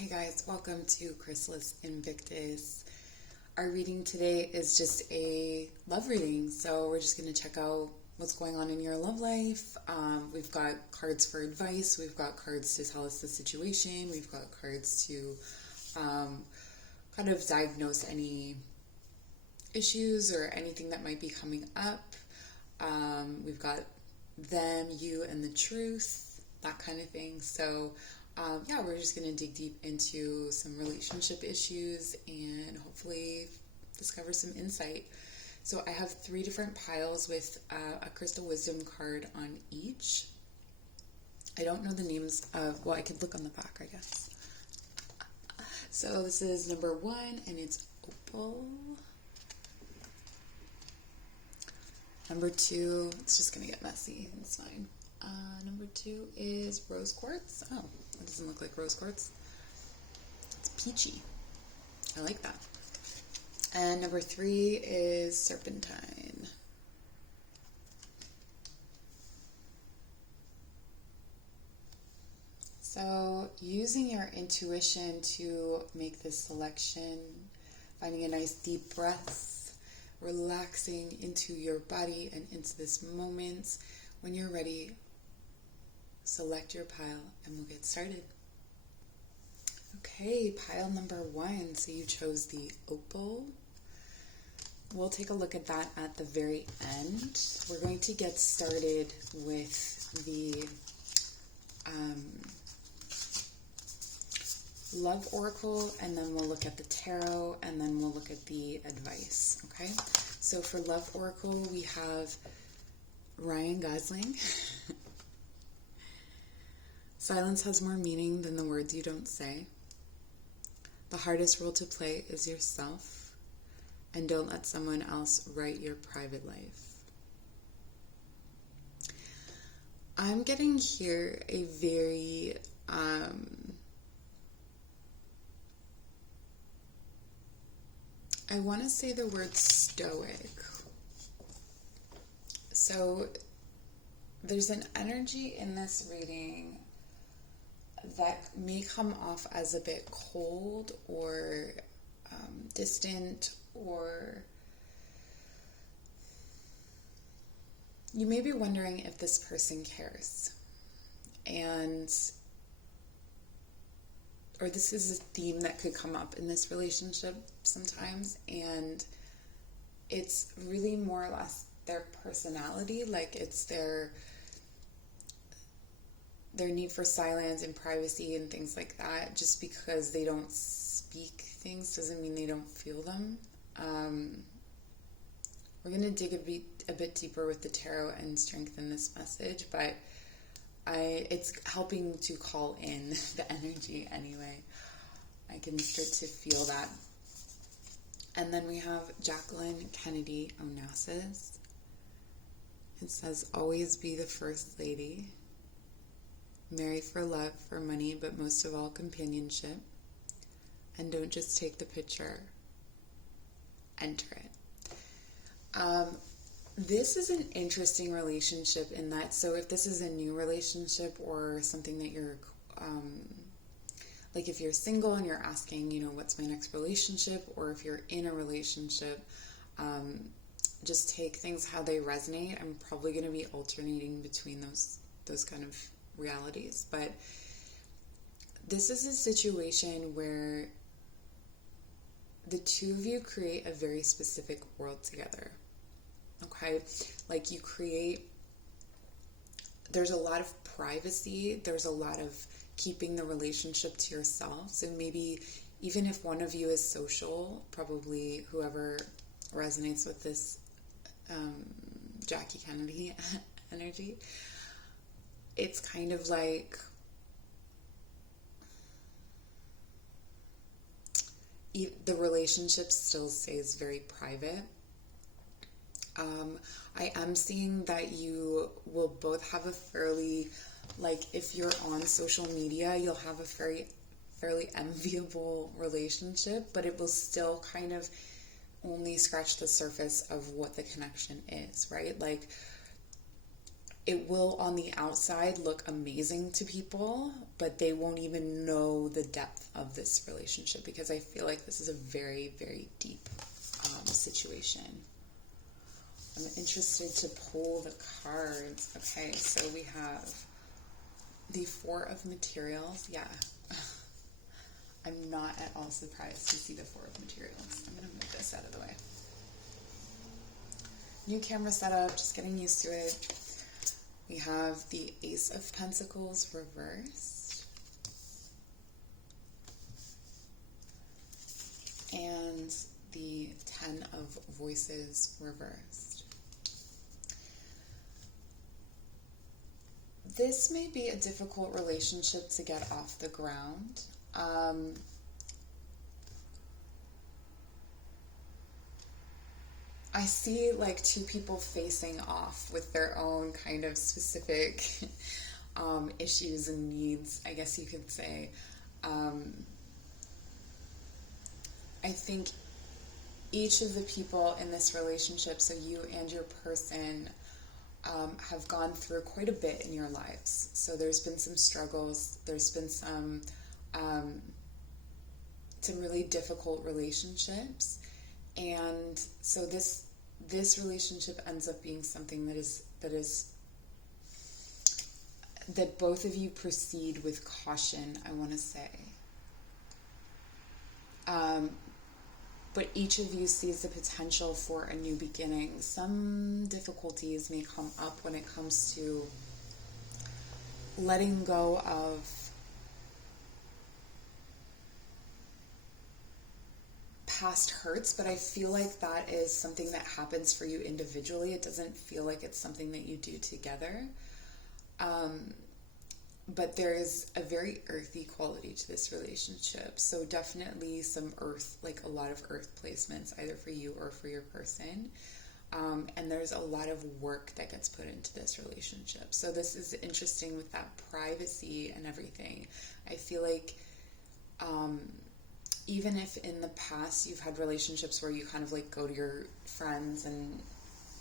Hey guys, welcome to Chrysalis Invictus. Our reading today is just a love reading, so we're just going to check out what's going on in your love life. We've got cards for advice, we've got cards to tell us the situation, we've got cards to kind of diagnose any issues or anything that might be coming up. We've got them, you, and the truth, that kind of thing. So we're just going to dig deep into some relationship issues and hopefully discover some insight. So I have 3 different piles with a crystal wisdom card on each. I don't know the names of, I could look on the back, I guess. So this is number 1, and it's opal. Number 2, it's just going to get messy, it's fine. Number 2 is rose quartz. Oh, that doesn't look like rose quartz. It's peachy. I like that. And number 3 is serpentine. So using your intuition to make this selection, finding a nice deep breath, relaxing into your body and into this moment. When you're ready, select your pile and we'll get started. Okay, pile number 1. So you chose the opal. We'll take a look at that at the very end. We're going to get started with the love oracle, and then we'll look at the tarot, and then we'll look at the advice. Okay, so for love oracle, we have Ryan Gosling. Silence has more meaning than the words you don't say. The hardest role to play is yourself, and don't let someone else write your private life. I'm getting here a very I want to say the word stoic. So there's an energy in this reading that may come off as a bit cold or distant, or you may be wondering if this person cares. Or this is a theme that could come up in this relationship sometimes, and it's really more or less their personality, like it's their need for silence and privacy and things like that. Just because they don't speak things doesn't mean they don't feel them. We're going to dig a bit deeper with the tarot and strengthen this message, but it's helping to call in the energy anyway. I can start to feel that. And then we have Jacqueline Kennedy Onassis. It says, always be the first lady. Marry for love, for money, but most of all companionship. And don't just take the picture. Enter it. This is an interesting relationship in that, so if this is a new relationship or something that you're, like if you're single and you're asking, what's my next relationship, or if you're in a relationship, just take things how they resonate. I'm probably going to be alternating between those kind of realities, but this is a situation where the two of you create a very specific world together. Okay, like there's a lot of privacy, there's a lot of keeping the relationship to yourself. So maybe even if one of you is social, probably whoever resonates with this Jackie Kennedy energy, it's kind of like the relationship still stays very private. I am seeing that you will both have a fairly, like if you're on social media, you'll have a fairly enviable relationship, but it will still kind of only scratch the surface of what the connection is, right? Like it will on the outside look amazing to people, but they won't even know the depth of this relationship, because I feel like this is a very, very deep situation. I'm interested to pull the cards. Okay, so we have the Four of Materials. Yeah. I'm not at all surprised to see the Four of Materials. I'm going to move this out of the way. New camera setup, just getting used to it. We have the Ace of Pentacles reversed. And the Ten of Voices reversed. This may be a difficult relationship to get off the ground. I see like two people facing off with their own kind of specific issues and needs, I guess you could say. I think each of the people in this relationship, so you and your person, have gone through quite a bit in your lives. So there's been some struggles, there's been some really difficult relationships, and so this relationship ends up being something that both of you proceed with caution, I want to say. But each of you sees the potential for a new beginning. Some difficulties may come up when it comes to letting go of past hurts, but I feel like that is something that happens for you individually. It doesn't feel like it's something that you do together. But there is a very earthy quality to this relationship. So definitely some earth, like a lot of earth placements, either for you or for your person. And there's a lot of work that gets put into this relationship. So this is interesting with that privacy and everything. I feel like even if in the past you've had relationships where you kind of like go to your friends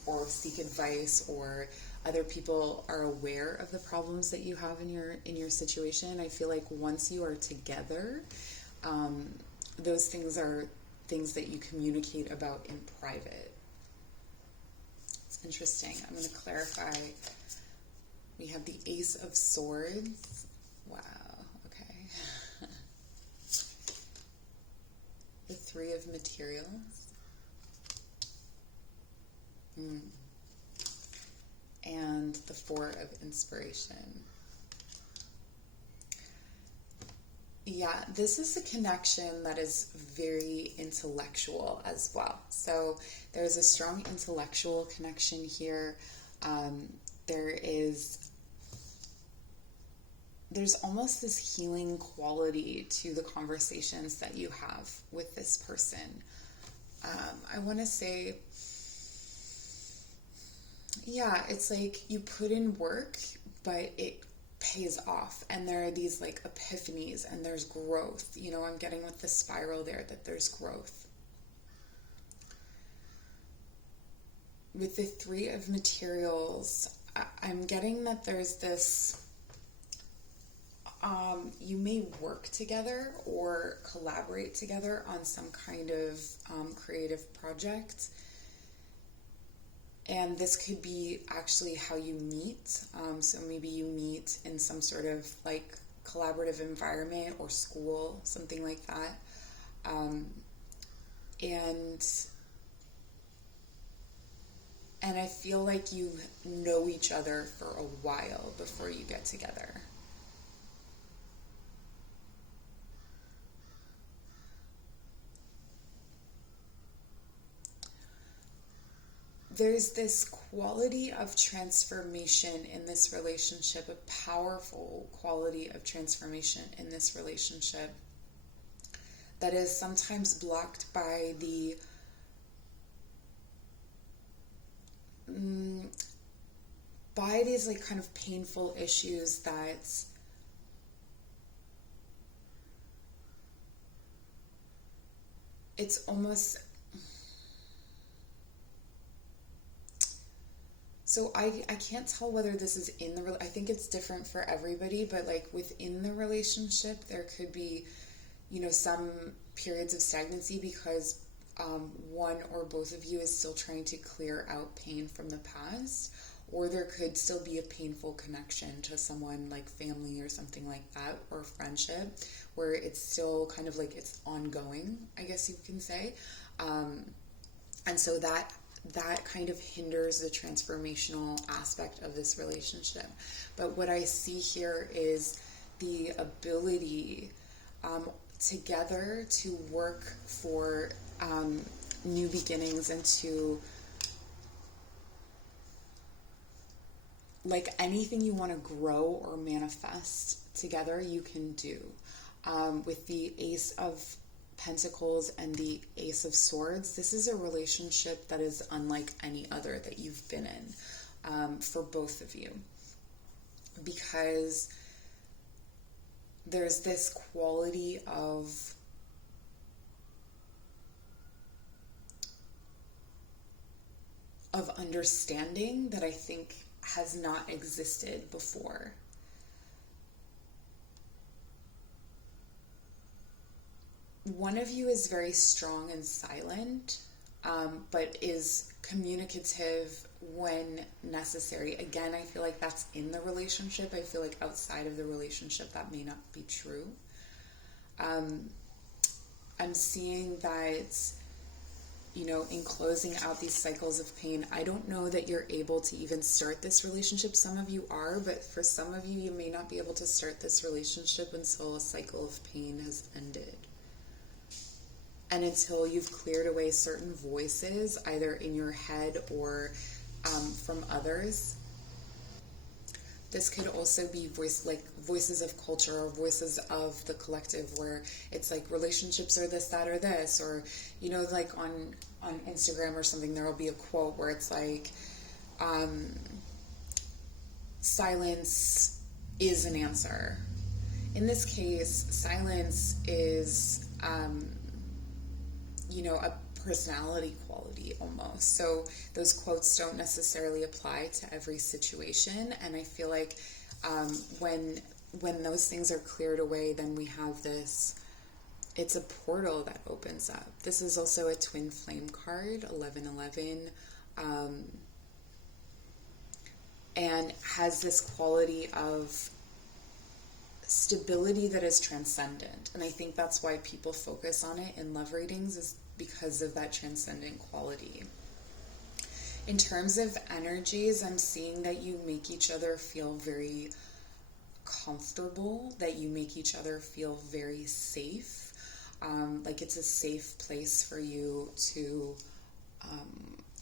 or seek advice, or other people are aware of the problems that you have in your situation, I feel like once you are together, those things are things that you communicate about in private. It's interesting. I'm going to clarify. We have the Ace of Swords. Wow. Okay. The Three of Materials. And the Four of Inspiration. Yeah, this is a connection that is very intellectual as well. So there's a strong intellectual connection here. There's almost this healing quality to the conversations that you have with this person. I want to say, yeah, it's like you put in work, but it pays off. And there are these like epiphanies, and there's growth. You know, I'm getting with the spiral there that there's growth. With the Three of Materials, I'm getting that there's this, you may work together or collaborate together on some kind of creative project. And this could be actually how you meet. So maybe you meet in some sort of like collaborative environment or school, something like that. And I feel like you know each other for a while before you get together. There's this quality of transformation in this relationship, a powerful quality of transformation in this relationship that is sometimes blocked by these like kind of painful issues that it's almost So I can't tell whether this is in the, I think it's different for everybody, but like within the relationship, there could be, some periods of stagnancy because one or both of you is still trying to clear out pain from the past, or there could still be a painful connection to someone like family or something like that, or friendship, where it's still kind of like it's ongoing, I guess you can say. And so that kind of hinders the transformational aspect of this relationship. But what I see here is the ability together to work for new beginnings, and to, like, anything you want to grow or manifest together, you can do. With the Ace of Pentacles and the Ace of Swords, this is a relationship that is unlike any other that you've been in, for both of you, because there's this quality of understanding that I think has not existed before. One of you is very strong and silent, but is communicative when necessary. Again, I feel like that's in the relationship. I feel like outside of the relationship, that may not be true. I'm seeing that, in closing out these cycles of pain, I don't know that you're able to even start this relationship. Some of you are, but for some of you, you may not be able to start this relationship until a cycle of pain has ended. And until you've cleared away certain voices, either in your head or from others. This could also be voices of culture, or voices of the collective, where it's like relationships are this, that, or this, or, like on Instagram or something, there will be a quote where it's like, silence is an answer. In this case, silence is, a personality quality almost. So those quotes don't necessarily apply to every situation. And I feel like when those things are cleared away, then we have this, it's a portal that opens up. This is also a twin flame card, 1111, and has this quality of stability that is transcendent. And I think that's why people focus on it in love readings, is because of that transcendent quality. In terms of energies, I'm seeing that you make each other feel very comfortable, that you make each other feel very safe. Like it's a safe place for you to,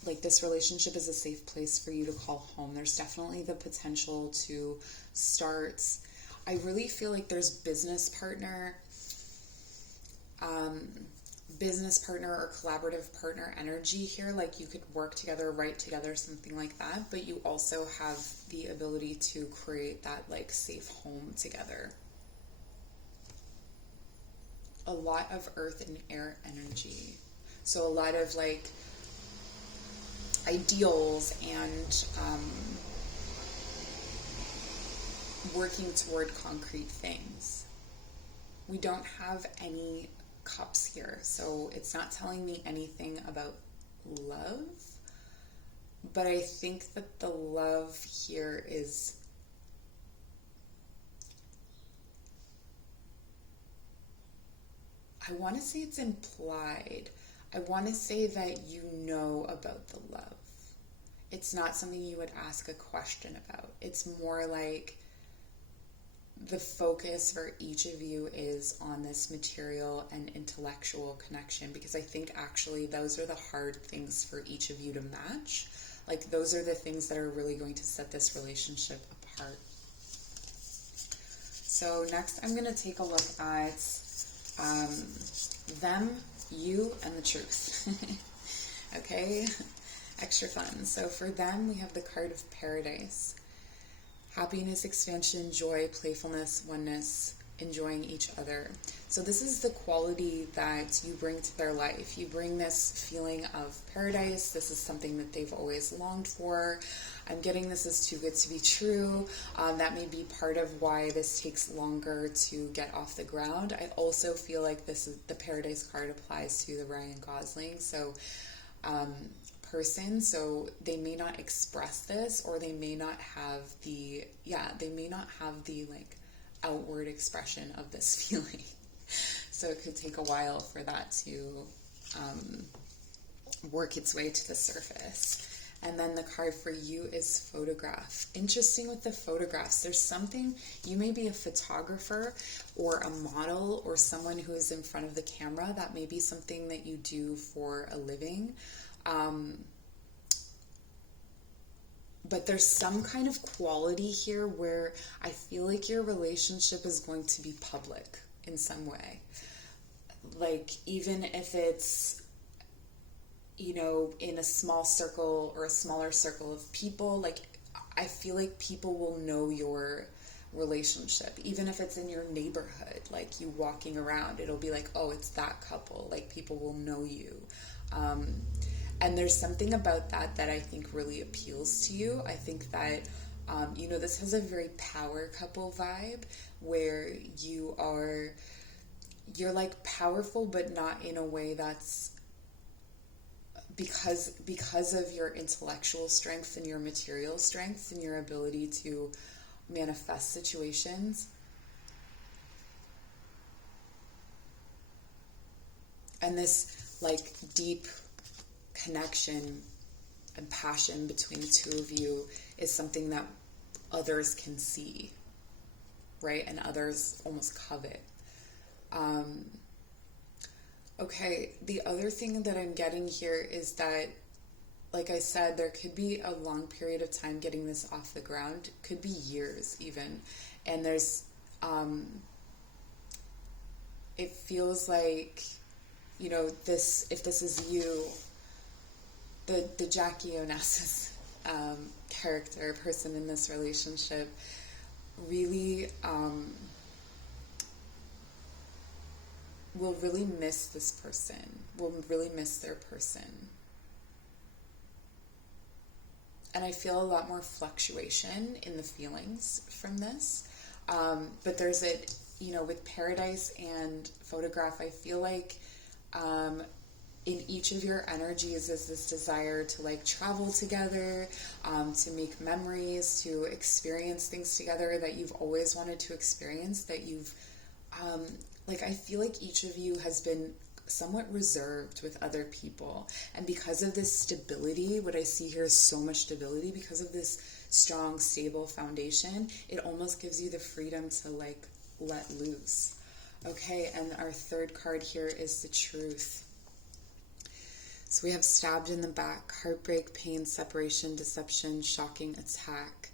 like this relationship is a safe place for you to call home. There's definitely the potential to start. I really feel like there's business partner or collaborative partner energy here. Like you could work together, write together, something like that. But you also have the ability to create that like safe home together. A lot of earth and air energy. So a lot of like ideals and working toward concrete things. We don't have any cups here, so it's not telling me anything about love, but I think that the love here is I want to say it's implied. I want to say that you know about the love. It's not something you would ask a question about. It's more like the focus for each of you is on this material and intellectual connection, because I think actually those are the hard things for each of you to match. Like those are the things that are really going to set this relationship apart. So next I'm going to take a look at them, you, and the truth. Okay? Extra fun. So for them, we have the card of Paradise. Happiness, expansion, joy, playfulness, oneness, enjoying each other. So this is the quality that you bring to their life. You bring this feeling of paradise. This is something that they've always longed for. I'm getting this is too good to be true. That may be part of why this takes longer to get off the ground. I also feel like this is the paradise card applies to the Ryan Gosling person. So they may not express this, or they may not have the like outward expression of this feeling. So it could take a while for that to work its way to the surface. And then the card for you is photograph. Interesting with the photographs. There's something, you may be a photographer or a model or someone who is in front of the camera. That may be something that you do for a living. But there's some kind of quality here where I feel like your relationship is going to be public in some way. Like, even if it's, you know, in a small circle or a smaller circle of people, like, I feel like people will know your relationship. Even if it's in your neighborhood, like you walking around, it'll be like, oh, it's that couple. Like, people will know you. And there's something about that I think really appeals to you. I think that, you know, this has a very power couple vibe where you're like powerful, but not in a way that's because of your intellectual strength and your material strength and your ability to manifest situations. And this like deep connection and passion between the two of you is something that others can see, right? And others almost covet. Okay, the other thing that I'm getting here is that, like I said, there could be a long period of time getting this off the ground. Could be years even. And there's, it feels like, you know, if this is you, the Jackie Onassis character, person in this relationship, really will really miss this person, will really miss their person. And I feel a lot more fluctuation in the feelings from this. But there's you know, with Paradise and Photograph, I feel like in each of your energies is this desire to like travel together, to make memories, to experience things together that you've always wanted to experience, that you've, like, I feel like each of you has been somewhat reserved with other people. And because of this stability, what I see here is so much stability, because of this strong, stable foundation, it almost gives you the freedom to like let loose. Okay, and our third card here is the Truth. So we have stabbed in the back, heartbreak, pain, separation, deception, shocking attack.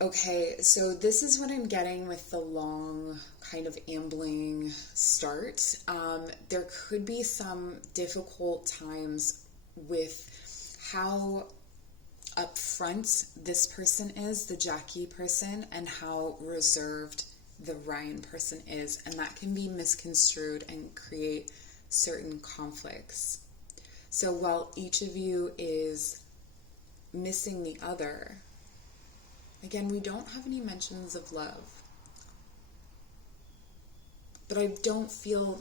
Okay, so this is what I'm getting with the long kind of ambling start. There could be some difficult times with how upfront this person is, the Jackie person, and how reserved the Ryan person is. And that can be misconstrued and create certain conflicts. So while each of you is missing the other, again, we don't have any mentions of love. But I don't feel...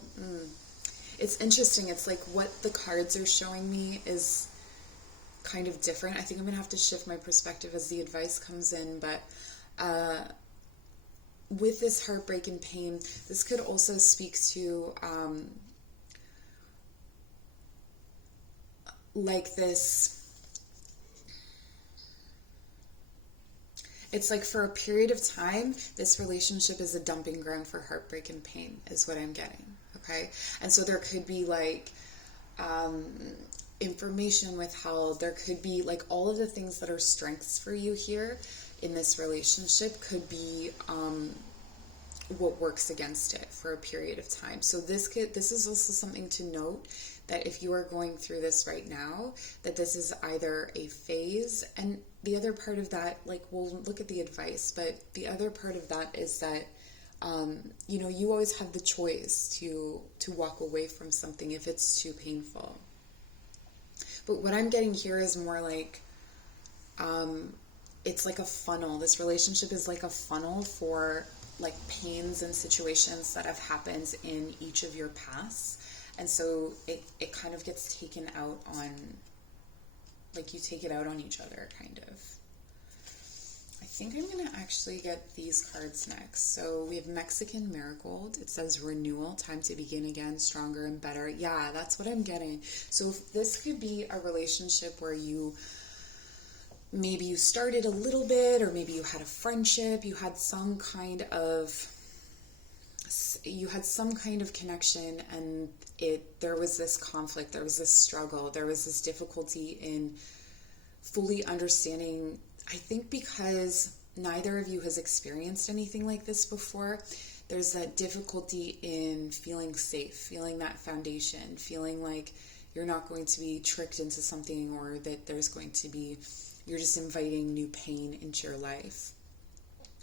It's interesting. It's like what the cards are showing me is kind of different. I think I'm going to have to shift my perspective as the advice comes in. But with this heartbreak and pain, this could also speak to... like this... It's like for a period of time, this relationship is a dumping ground for heartbreak and pain, is what I'm getting, okay? And so there could be like information withheld. There could be like all of the things that are strengths for you here in this relationship could be what works against it for a period of time. So this is also something to note, that if you are going through this right now, that this is either a phase, and the other part of that, like, we'll look at the advice, but the other part of that is that You always have the choice to walk away from something if it's too painful. But what I'm getting here is more like, it's like a funnel. This relationship is like a funnel for like pains and situations that have happened in each of your pasts. And so it kind of gets taken out on, like you take it out on each other, kind of. I think I'm going to actually get these cards next. So we have Mexican Marigold. It says renewal, time to begin again, stronger and better. Yeah, that's what I'm getting. So if this could be a relationship where maybe you started a little bit, or maybe you had a friendship, you had some kind of connection, and there was this conflict, there was this struggle, there was this difficulty in fully understanding. I think because neither of you has experienced anything like this before, there's that difficulty in feeling safe, feeling that foundation, feeling like you're not going to be tricked into something, or that you're just inviting new pain into your life.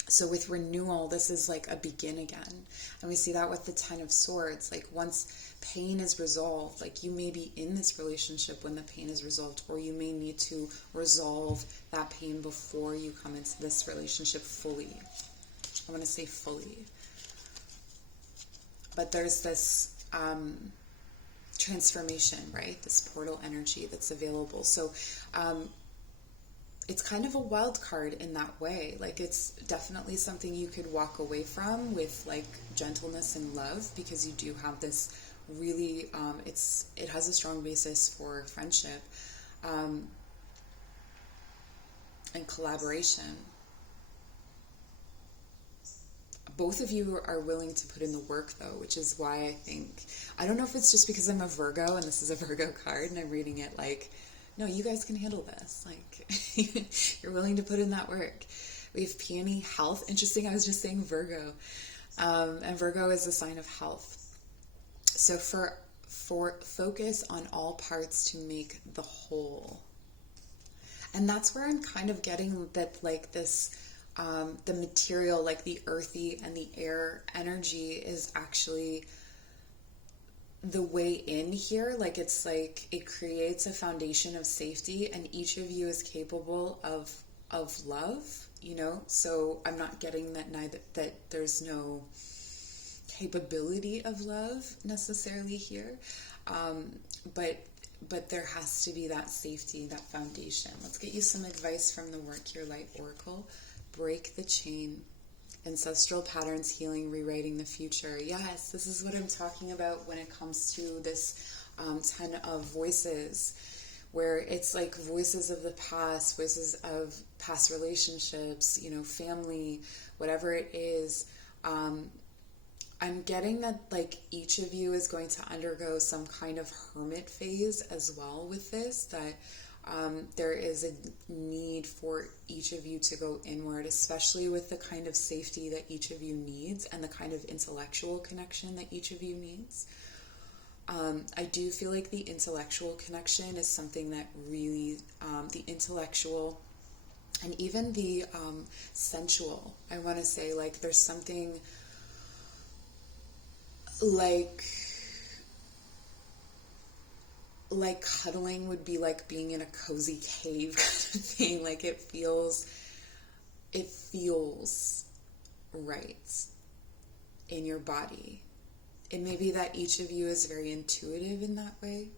So with renewal, this is like a begin again. And we see that with the Ten of Swords. Like once pain is resolved, like you may be in this relationship when the pain is resolved, or you may need to resolve that pain before you come into this relationship fully. I want to say fully. But there's this transformation, right? This portal energy that's available. So it's kind of a wild card in that way. Like it's definitely something you could walk away from with like gentleness and love, because you do have this really, it has a strong basis for friendship and collaboration. Both of you are willing to put in the work though, which is why I don't know if it's just because I'm a Virgo and this is a Virgo card and I'm reading it like, no, you guys can handle this. Like, you're willing to put in that work. We have Peony, health. Interesting, I was just saying Virgo. And Virgo is a sign of health. So for focus on all parts to make the whole. And that's where I'm kind of getting that, like this, the material, like the earthy and the air energy is actually the way in here. Like it's like it creates a foundation of safety, and each of you is capable of love, so I'm not getting that there's no capability of love necessarily here, but there has to be that safety, that foundation. Let's get you some advice from the Work Your Light Oracle. Break the chain. Ancestral patterns, healing, rewriting the future. Yes, this is what I'm talking about when it comes to this 10 of voices, where it's like voices of the past, voices of past relationships, family, whatever it is. I'm getting that like each of you is going to undergo some kind of hermit phase as well with this, that there is a need for each of you to go inward, especially with the kind of safety that each of you needs and the kind of intellectual connection that each of you needs. I do feel like the intellectual connection is something that really, the intellectual and even the sensual, I want to say, like there's something like cuddling would be like being in a cozy cave kind of thing. Like it feels right in your body. It may be that each of you is very intuitive in that way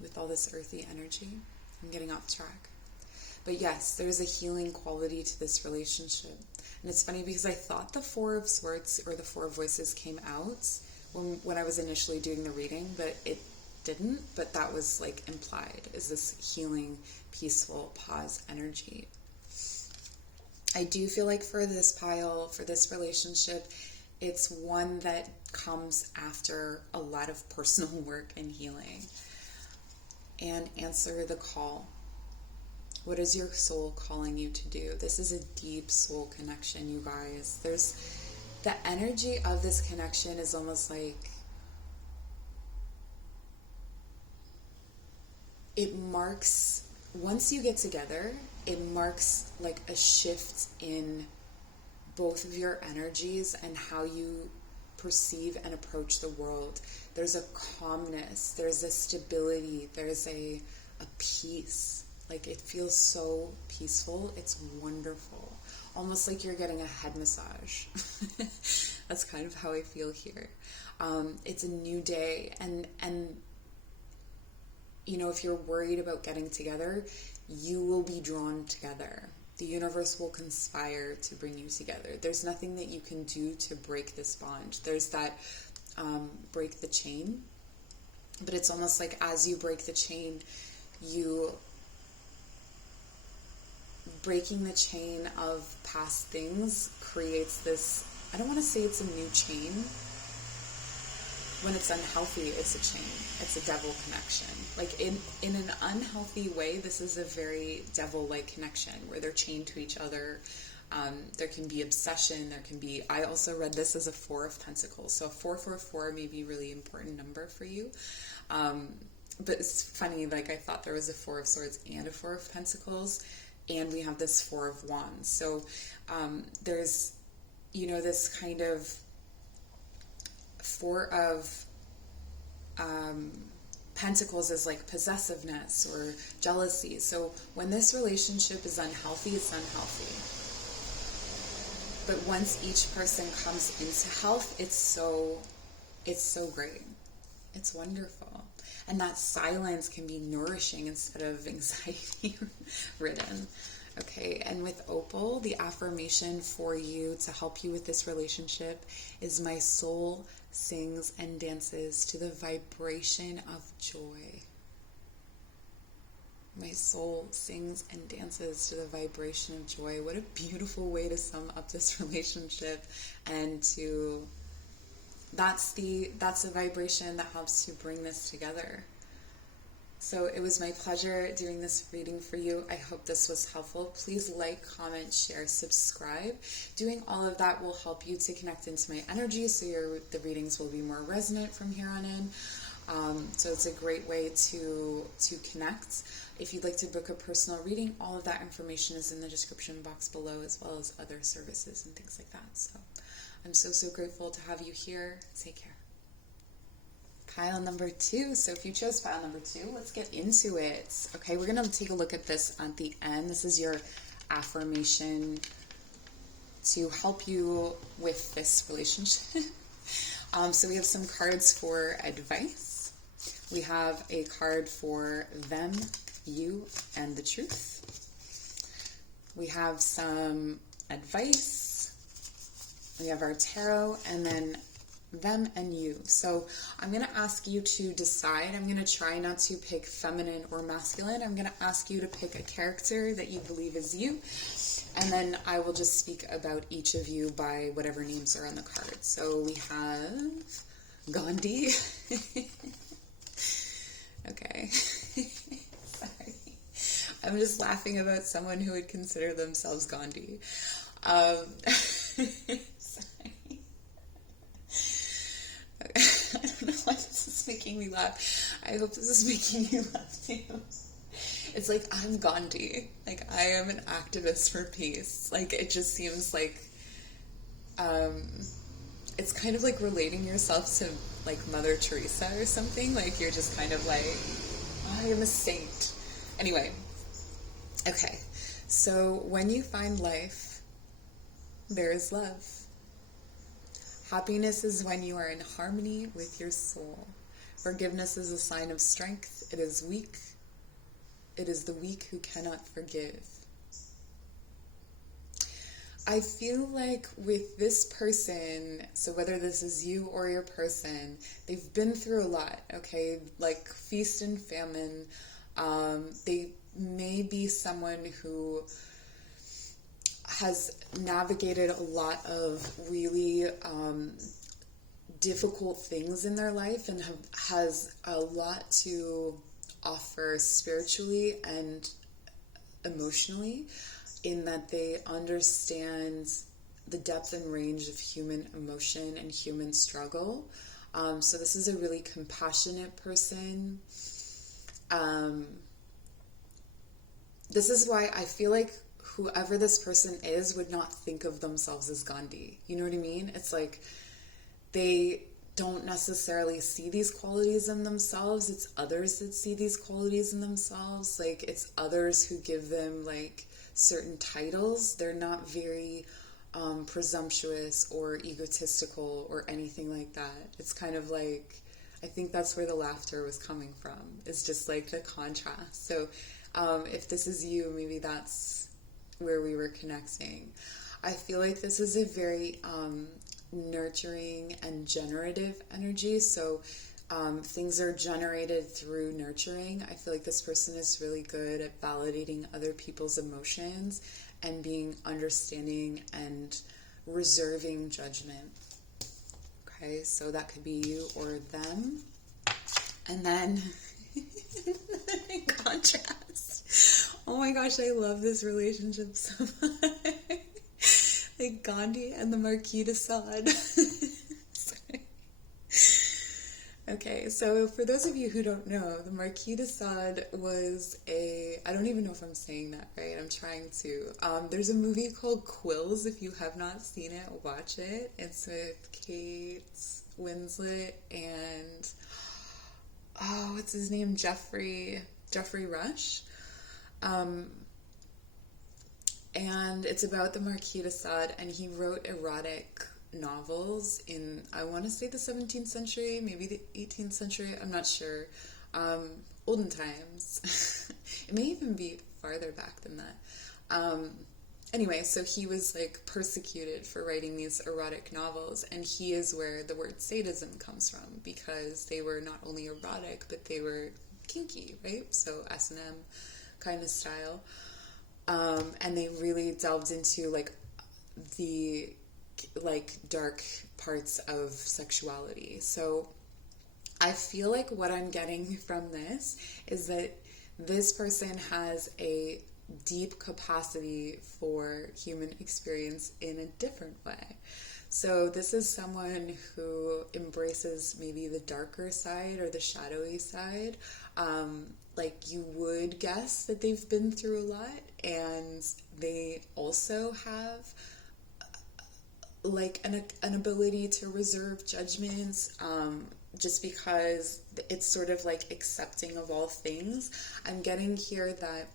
with all this earthy energy. I'm getting off track. But yes, there's a healing quality to this relationship. And it's funny because I thought the Four of Swords or the Four of Voices came out when I was initially doing the reading, but it didn't. But that was like implied, is this healing, peaceful pause energy. I do feel like for this pile, for this relationship, it's one that comes after a lot of personal work and healing. And answer the call. What is your soul calling you to do? This is a deep soul connection, you guys. The energy of this connection is almost like it marks, once you get together, it marks like a shift in both of your energies and how you perceive and approach the world. There's a calmness, there's a stability, there's a peace. Like, it feels so peaceful. It's wonderful. Almost like you're getting a head massage. That's kind of how I feel here. It's a new day, and you know, if you're worried about getting together, you will be drawn together. The universe will conspire to bring you together. There's nothing that you can do to break this bond. There's that break the chain, but it's almost like as you break the chain, breaking the chain of past things creates this, I don't want to say it's a new chain. When it's unhealthy, it's a chain. It's a devil connection. Like, in an unhealthy way, this is a very devil-like connection where they're chained to each other. There can be obsession. There can be, I also read this as a 4 of Pentacles. So 444 may be a really important number for you. But it's funny, like, I thought there was a 4 of Swords and a 4 of Pentacles, and we have this 4 of Wands. So there's, you know, this kind of 4 of Pentacles is like possessiveness or jealousy. So when this relationship is unhealthy, it's unhealthy. But once each person comes into health, it's so great. It's wonderful. And that silence can be nourishing instead of anxiety ridden. Okay, and with Opal, the affirmation for you to help you with this relationship is, my soul sings and dances to the vibration of joy. My soul sings and dances to the vibration of joy. What a beautiful way to sum up this relationship, and that's the vibration that helps to bring this together. So it was my pleasure doing this reading for you. I hope this was helpful. Please like, comment, share, subscribe. Doing all of that will help you to connect into my energy, so the readings will be more resonant from here on in. So it's a great way to connect. If you'd like to book a personal reading, all of that information is in the description box below, as well as other services and things like that. So I'm so grateful to have you here. Take care. Pile number 2. So if you chose pile number 2, let's get into it. Okay, we're going to take a look at this at the end. This is your affirmation to help you with this relationship. So we have some cards for advice. We have a card for them, you, and the truth. We have some advice. We have our tarot, and then them and you. So I'm going to ask you to decide. I'm going to try not to pick feminine or masculine. I'm going to ask you to pick a character that you believe is you, and then I will just speak about each of you by whatever names are on the card. So we have Gandhi. Okay. Sorry. I'm just laughing about someone who would consider themselves Gandhi. I don't know why this is making me laugh. I hope this is making you laugh too. It's like, I'm Gandhi. Like, I am an activist for peace. Like, it just seems like, it's kind of like relating yourself to, like, Mother Teresa or something. Like, you're just kind of like, I am a saint. Anyway. Okay. So, when you find life, there is love. Happiness is when you are in harmony with your soul. Forgiveness is a sign of strength. It is weak. It is the weak who cannot forgive. I feel like with this person, so whether this is you or your person, they've been through a lot, okay? Like feast and famine. They may be someone who has navigated a lot of really difficult things in their life, and has a lot to offer spiritually and emotionally, in that they understand the depth and range of human emotion and human struggle. So this is a really compassionate person. This is why I feel like whoever this person is would not think of themselves as Gandhi. You know what I mean? It's like they don't necessarily see these qualities in themselves. It's others that see these qualities in themselves. Like, it's others who give them like certain titles. They're not very presumptuous or egotistical or anything like that. It's kind of like, I think that's where the laughter was coming from. It's just like the contrast. So if this is you, maybe that's where we were connecting. I feel like this is a very nurturing and generative energy. So things are generated through nurturing. I feel like this person is really good at validating other people's emotions and being understanding and reserving judgment. Okay, so that could be you or them. And then in contrast, oh my gosh, I love this relationship so much. Like Gandhi and the Marquis de Sade. Okay, so for those of you who don't know, the Marquis de Sade was I don't even know if I'm saying that right, I'm trying to. There's a movie called Quills. If you have not seen it, watch it. It's with Kate Winslet and, what's his name? Jeffrey Rush. And it's about the Marquis de Sade, and he wrote erotic novels in, I want to say the 17th century, maybe the 18th century, I'm not sure. Olden times. It may even be farther back than that. Anyway, so he was like persecuted for writing these erotic novels, and he is where the word sadism comes from, because they were not only erotic, but they were kinky, right? So S&M kind of style. And they really delved into like the dark parts of sexuality. So I feel like what I'm getting from this is that this person has a deep capacity for human experience in a different way. So this is someone who embraces maybe the darker side or the shadowy side. Like you would guess that they've been through a lot, and they also have like an ability to reserve judgments, just because it's sort of like accepting of all things. I'm getting here that,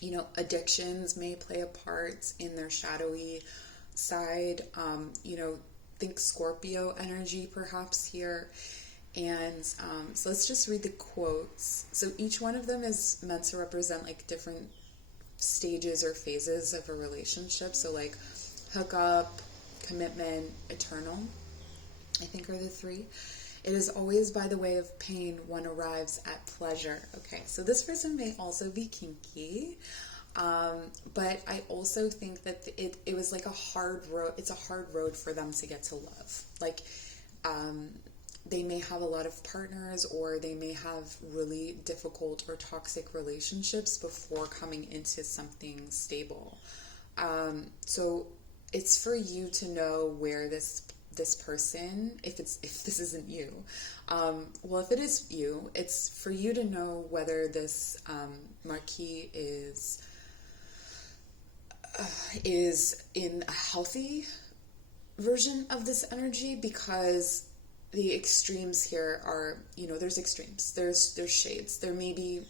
you know, addictions may play a part in their shadowy side. You know, think Scorpio energy perhaps here. And so let's just read the quotes. So each one of them is meant to represent like different stages or phases of a relationship. So like hookup, commitment, eternal, I think are the three. It is always by the way of pain one arrives at pleasure. Okay, so this person may also be kinky, but I also think that it was like a hard road. It's a hard road for them to get to love. Like, they may have a lot of partners, or they may have really difficult or toxic relationships before coming into something stable. So it's for you to know where this person, if this isn't you, well, if it is you, it's for you to know whether this Marquis is in a healthy version of this energy, because the extremes here are, you know, there's extremes, there's shades. There may be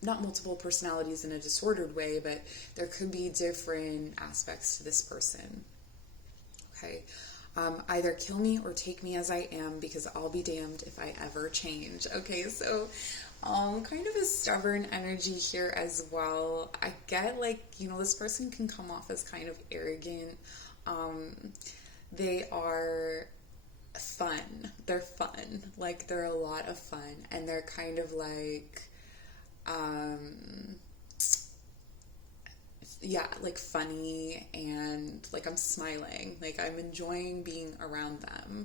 not multiple personalities in a disordered way, but there could be different aspects to this person. Okay. Either kill me or take me as I am, because I'll be damned if I ever change. Okay, so kind of a stubborn energy here as well. I get, like, you know, this person can come off as kind of arrogant. They are fun. They're fun. Like, they're a lot of fun. And they're kind of like, yeah, like funny, and like I'm smiling, like I'm enjoying being around them.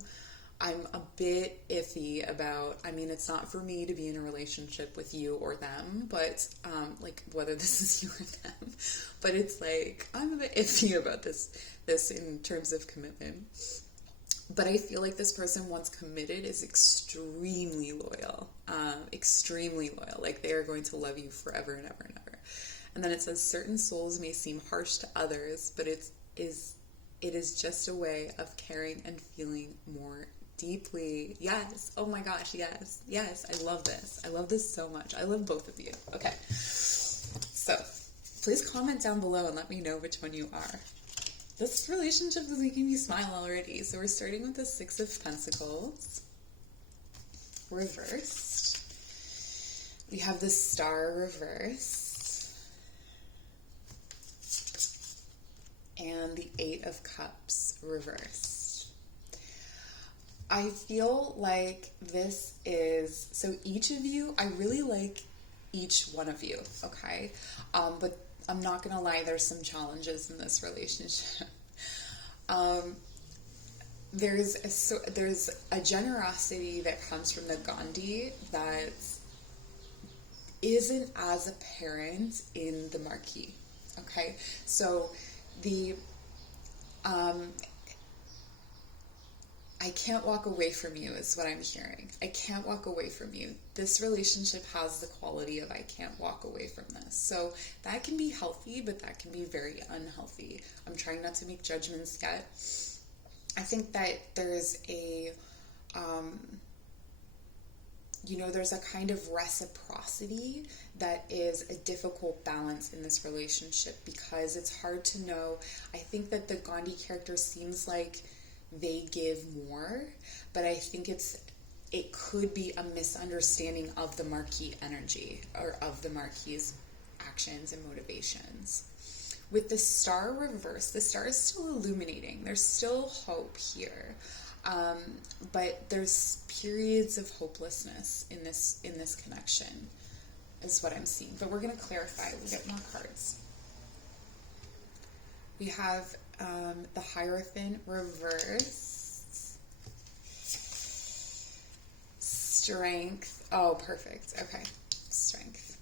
I'm a bit iffy about, I mean, it's not for me to be in a relationship with you or them, but like whether this is you or them, but it's like I'm a bit iffy about this in terms of commitment. But I feel like this person, once committed, is extremely loyal, like they are going to love you forever and ever and ever. And then it says, certain souls may seem harsh to others, but it is just a way of caring and feeling more deeply. Yes. Oh my gosh. Yes. Yes. I love this. I love this so much. I love both of you. Okay. So please comment down below and let me know which one you are. This relationship is making me smile already. So we're starting with the Six of Pentacles reversed. We have the Star reversed and the Eight of Cups reversed. I feel like this is, so each of you, I really like each one of you, okay? But I'm not gonna lie, there's some challenges in this relationship. There's a generosity that comes from the Gandhi that isn't as apparent in the Marquis, okay? So the I can't walk away from you is what I'm hearing. I can't walk away from you. This relationship has the quality of I can't walk away from this. So that can be healthy, but that can be very unhealthy. I'm trying not to make judgments yet. I think that there's a, there's a kind of reciprocity that is a difficult balance in this relationship because it's hard to know. I think that the Gandhi character seems like they give more, but I think it could be a misunderstanding of the Marquis energy or of the Marquis's actions and motivations. With the Star reversed, the Star is still illuminating. There's still hope here, but there's periods of hopelessness in this connection, is what I'm seeing. But we're going to clarify. We'll get more cards. We have the Hierophant reversed. Strength. Oh, perfect. Okay. Strength.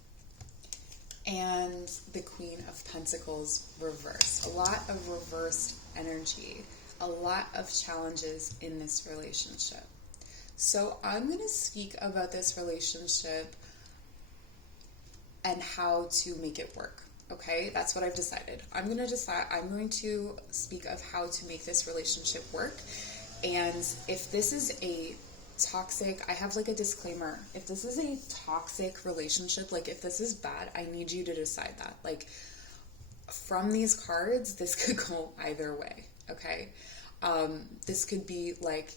And the Queen of Pentacles reversed. A lot of reversed energy. A lot of challenges in this relationship. So I'm going to speak about this relationship and how to make it work. Okay, that's what I've decided. I'm going to speak of how to make this relationship work. And if this is a toxic, I have like a disclaimer. If this is a toxic relationship, like if this is bad, I need you to decide that. Like from these cards, this could go either way. Okay. This could be like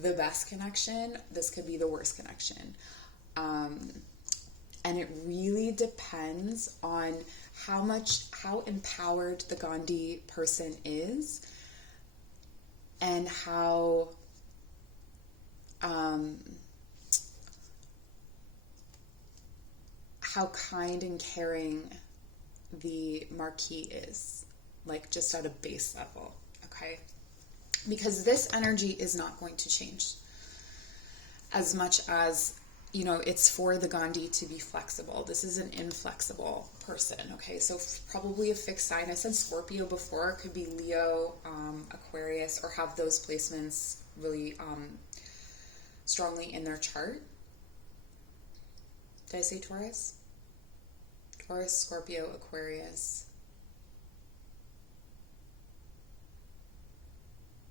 the best connection. This could be the worst connection. And it really depends on how empowered the Gandhi person is and how kind and caring the Marquis is, like just at a base level, okay? Because this energy is not going to change as much as it's for the Gandhi to be flexible. This is an inflexible person, okay? So probably a fixed sign. I said Scorpio before. It could be Leo, Aquarius, or have those placements really strongly in their chart. Did I say Taurus? Taurus, Scorpio, Aquarius.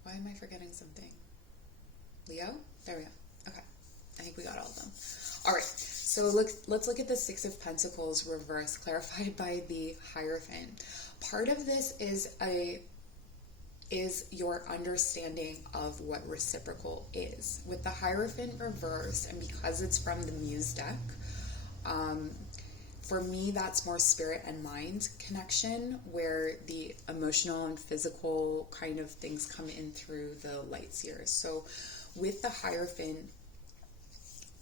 Why am I forgetting something? Leo? There we go. Okay. I think we got all of them. All right, so let's look at the Six of Pentacles reverse, clarified by the Hierophant. Part of this is your understanding of what reciprocal is. With the Hierophant reverse, and because it's from the Muse deck, for me, that's more spirit and mind connection, where the emotional and physical kind of things come in through the light seers. So with the Hierophant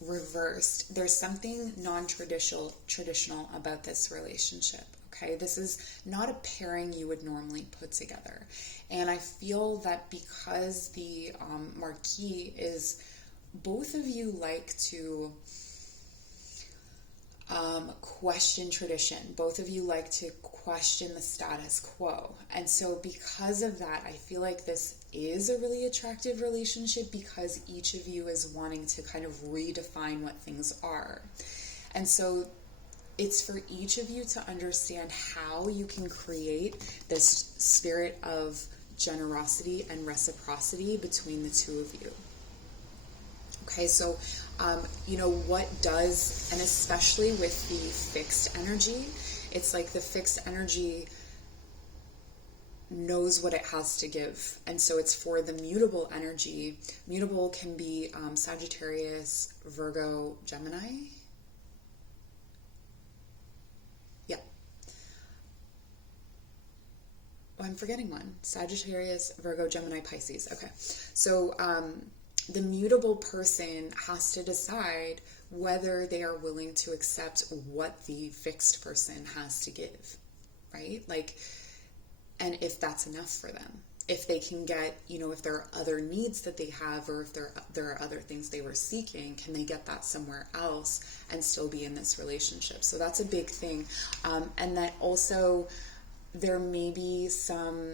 reversed, there's something non-traditional about this relationship, okay? This is not a pairing you would normally put together. And I feel that because the Marquis is, both of you like to question tradition. Both of you like to question the status quo. And so because of that, I feel like this is a really attractive relationship because each of you is wanting to kind of redefine what things are. And so it's for each of you to understand how you can create this spirit of generosity and reciprocity between the two of you. Okay, so, what does, and especially with the fixed energy, it's like the fixed energy knows what it has to give. And so it's for the mutable energy. Mutable can be Sagittarius, Virgo, Gemini. Yeah. Oh, I'm forgetting one. Sagittarius, Virgo, Gemini, Pisces. Okay. So the mutable person has to decide whether they are willing to accept what the fixed person has to give, right? Like, and if that's enough for them, if they can get, if there are other needs that they have, or if there are other things they were seeking, can they get that somewhere else and still be in this relationship? So that's a big thing. And that also there may be some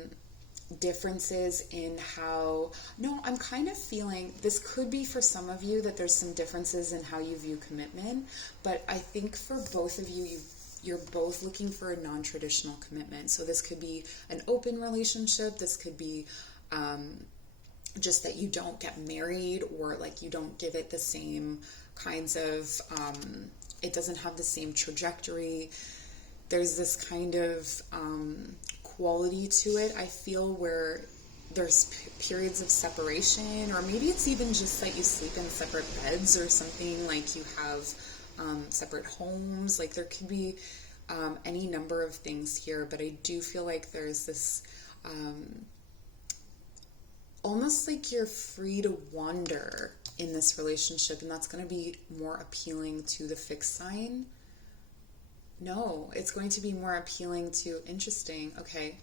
differences in how, no, I'm kind of feeling, this could be for some of you that there's some differences in how you view commitment, but I think for both of you, you're both looking for a non-traditional commitment. So this could be an open relationship. This could be just that you don't get married, or like you don't give it the same kinds of, it doesn't have the same trajectory. There's this kind of quality to it, I feel, where there's periods of separation, or maybe it's even just that you sleep in separate beds or something, like you have separate homes. Like there could be any number of things here, but I do feel like there's this almost like you're free to wander in this relationship, and that's going to be more appealing to the fixed sign. No, it's going to be more appealing to, interesting, okay,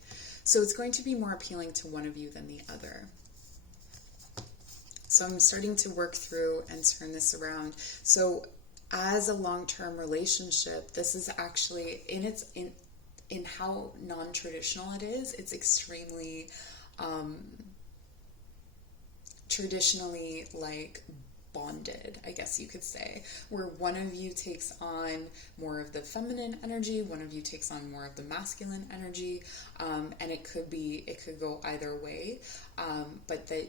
so it's going to be more appealing to one of you than the other. So I'm starting to work through and turn this around. So as a long-term relationship, this is actually, in how non-traditional it is, it's extremely traditionally like bonded, I guess you could say, where one of you takes on more of the feminine energy, one of you takes on more of the masculine energy, and it could go either way, but that,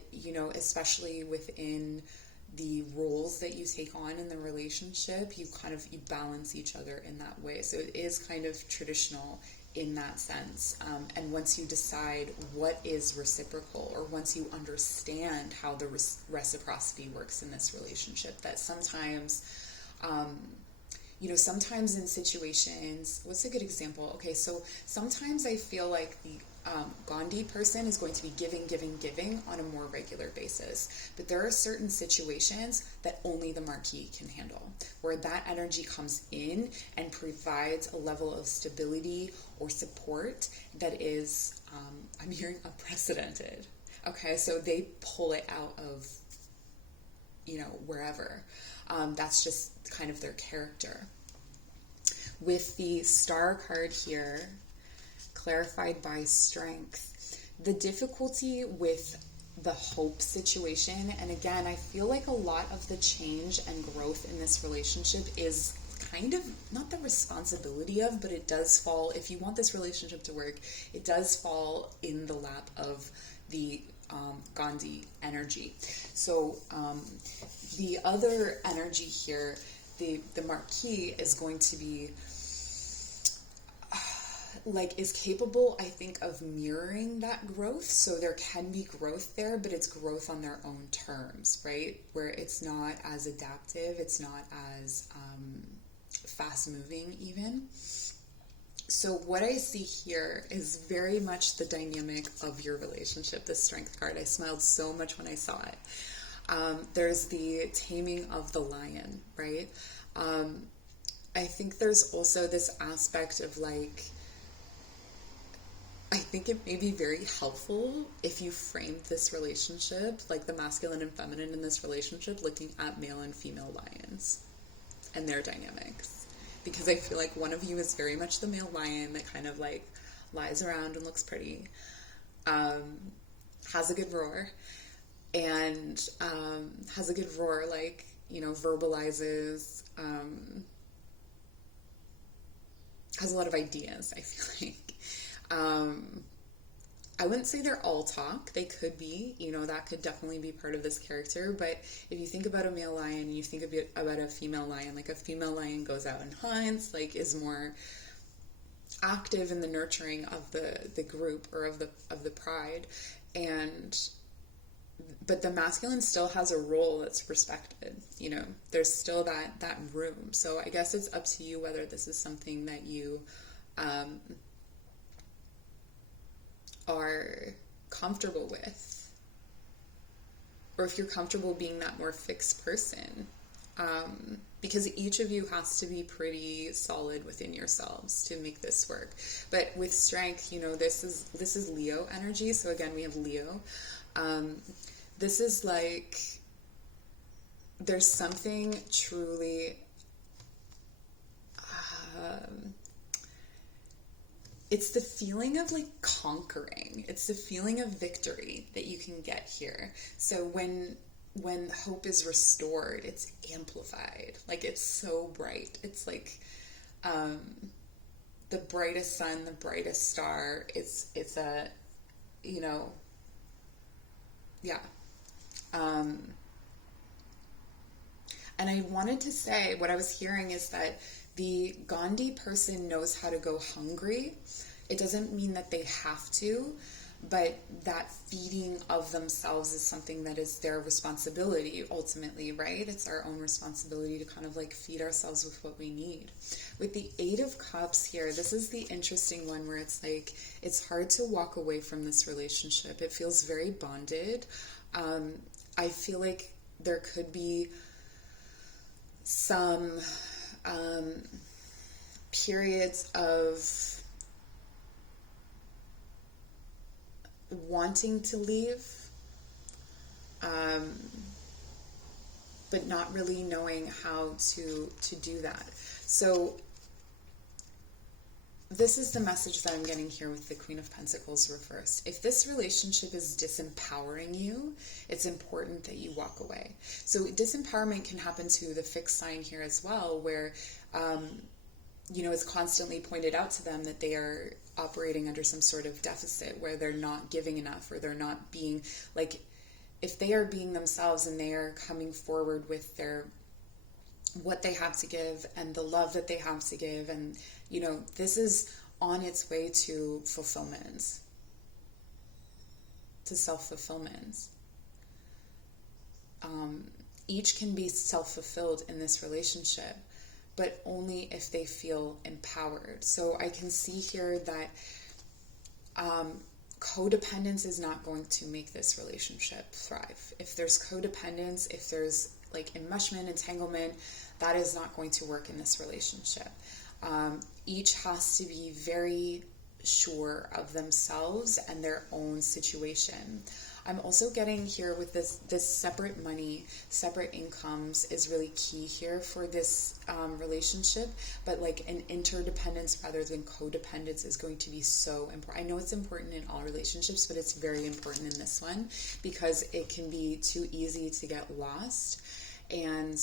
especially within the roles that you take on in the relationship, you balance each other in that way. So it is kind of traditional in that sense. And once you decide what is reciprocal, or once you understand how the reciprocity works in this relationship, that sometimes, sometimes in situations, what's a good example? Okay, so sometimes I feel like the Gandhi person is going to be giving on a more regular basis. But there are certain situations that only the Marquis can handle, where that energy comes in and provides a level of stability or support that is, I'm hearing, unprecedented. Okay, so they pull it out of, wherever. That's just kind of their character. With the Star card here, clarified by strength, the difficulty with the hope situation, and again, I feel like a lot of the change and growth in this relationship is kind of not the responsibility of, but it does fall, if you want this relationship to work, it does fall in the lap of the Gandhi energy. So the other energy here, the Marquis is going to be is capable, I think, of mirroring that growth. So there can be growth there, but it's growth on their own terms, right? Where it's not as adaptive, it's not as fast moving even. So what I see here is very much the dynamic of your relationship, the Strength card. I smiled so much when I saw it. There's the taming of the lion, right? I think there's also this aspect of I think it may be very helpful if you framed this relationship, like the masculine and feminine in this relationship, looking at male and female lions and their dynamics. Because I feel like one of you is very much the male lion that kind of lies around and looks pretty, has a good roar, and verbalizes, has a lot of ideas, I feel like. I wouldn't say they're all talk. They could be, that could definitely be part of this character. But if you think about a male lion and you think about a female lion, like a female lion goes out and hunts, like is more active in the nurturing of the group or of the pride, but the masculine still has a role that's respected. There's still that room. So I guess it's up to you whether this is something that you are comfortable with, or if you're comfortable being that more fixed person, because each of you has to be pretty solid within yourselves to make this work. But with strength, this is Leo energy. So again, we have Leo. This is like there's something truly it's the feeling of like conquering. It's the feeling of victory that you can get here. So when hope is restored, it's amplified. Like it's so bright. It's like the brightest sun, the brightest star. It's a, yeah. And I wanted to say, what I was hearing is that the Gandhi person knows how to go hungry. It doesn't mean that they have to, but that feeding of themselves is something that is their responsibility ultimately, right? It's our own responsibility to kind of like feed ourselves with what we need. With the Eight of Cups here, this is the interesting one where it's like, it's hard to walk away from this relationship. It feels very bonded. I feel like there could be some periods of wanting to leave, but not really knowing how to do that. So this is the message that I'm getting here with the Queen of Pentacles reversed. If this relationship is disempowering you, it's important that you walk away. So disempowerment can happen to the fixed sign here as well, where, it's constantly pointed out to them that they are operating under some sort of deficit, where they're not giving enough, or they're not being, like, if they are being themselves and they are coming forward with what they have to give and the love that they have to give, and this is on its way to fulfillment, to self-fulfillment. Each can be self-fulfilled in this relationship, but only if they feel empowered. So I can see here that codependence is not going to make this relationship thrive. If there's codependence, if there's like enmeshment, entanglement, that is not going to work in this relationship. Each has to be very sure of themselves and their own situation. I'm also getting here with this separate money, separate incomes is really key here for this relationship, but like an interdependence rather than codependence is going to be so important. I know it's important in all relationships, but it's very important in this one because it can be too easy to get lost. And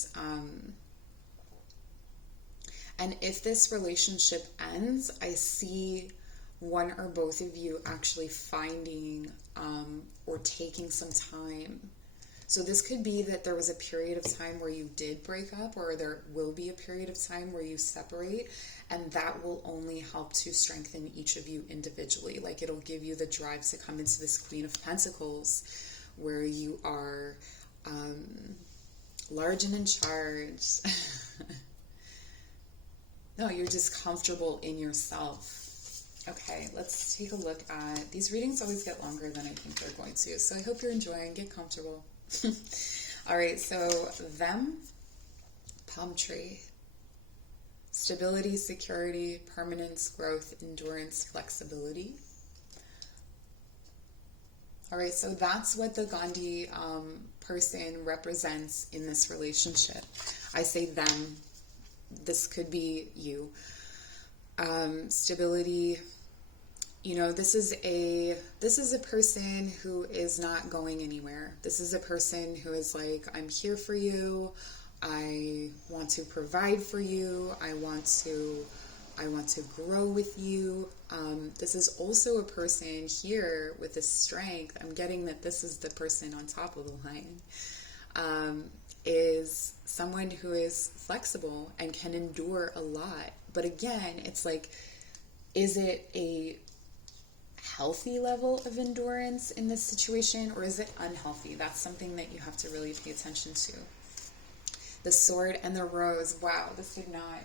if this relationship ends, I see one or both of you actually finding or taking some time. So this could be that there was a period of time where you did break up, or there will be a period of time where you separate, and that will only help to strengthen each of you individually. Like it'll give you the drive to come into this Queen of Pentacles where you are large and in charge. No, you're just comfortable in yourself. Okay, let's take a look at, these readings always get longer than I think they're going to, so I hope you're enjoying, get comfortable. All right, so them, palm tree, stability, security, permanence, growth, endurance, flexibility. All right, so that's what the Gandhi person represents in this relationship. I say them, this could be you. Stability, this is a person who is not going anywhere. This is a person who is like, I'm here for you. I want to provide for you. I want to I want to grow with you. This is also a person here with this strength. I'm getting that this is the person on top of the line, is someone who is flexible and can endure a lot. But again, it's like, is it a healthy level of endurance in this situation, or is it unhealthy? That's something that you have to really pay attention to. The sword and the rose. Wow, this did not.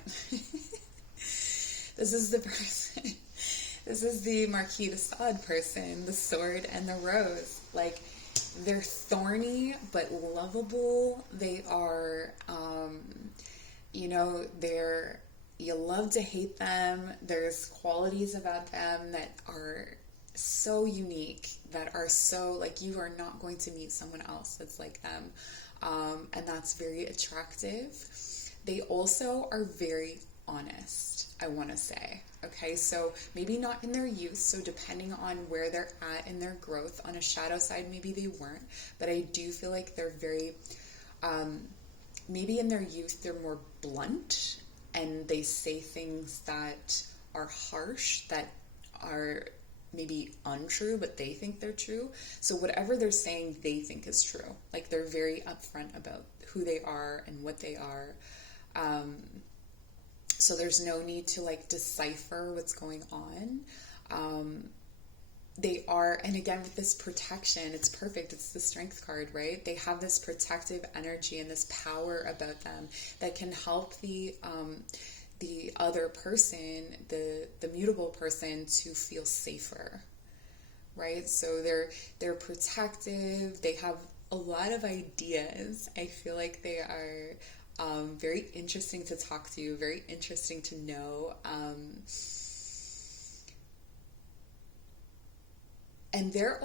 This is the person. This is the Marquis de Sade person. The sword and the rose. Like, they're thorny but lovable. They are, you love to hate them. There's qualities about them that are so unique, that are so, like, you are not going to meet someone else that's like them. And that's very attractive. They also are very honest, I want to say. Okay, so maybe not in their youth, so depending on where they're at in their growth, on a shadow side, maybe they weren't, but I do feel like they're very, maybe in their youth, they're more blunt, and they say things that are harsh, that are maybe untrue, but they think they're true. So whatever they're saying, they think is true. Like, they're very upfront about who they are and what they are. So there's no need to, like, decipher what's going on. They are, and again, with this protection, it's perfect. It's the strength card, right? They have this protective energy and this power about them that can help the other person, the mutable person, to feel safer, right? So they're protective. They have a lot of ideas. I feel like they are very interesting to talk to, very interesting to know. And their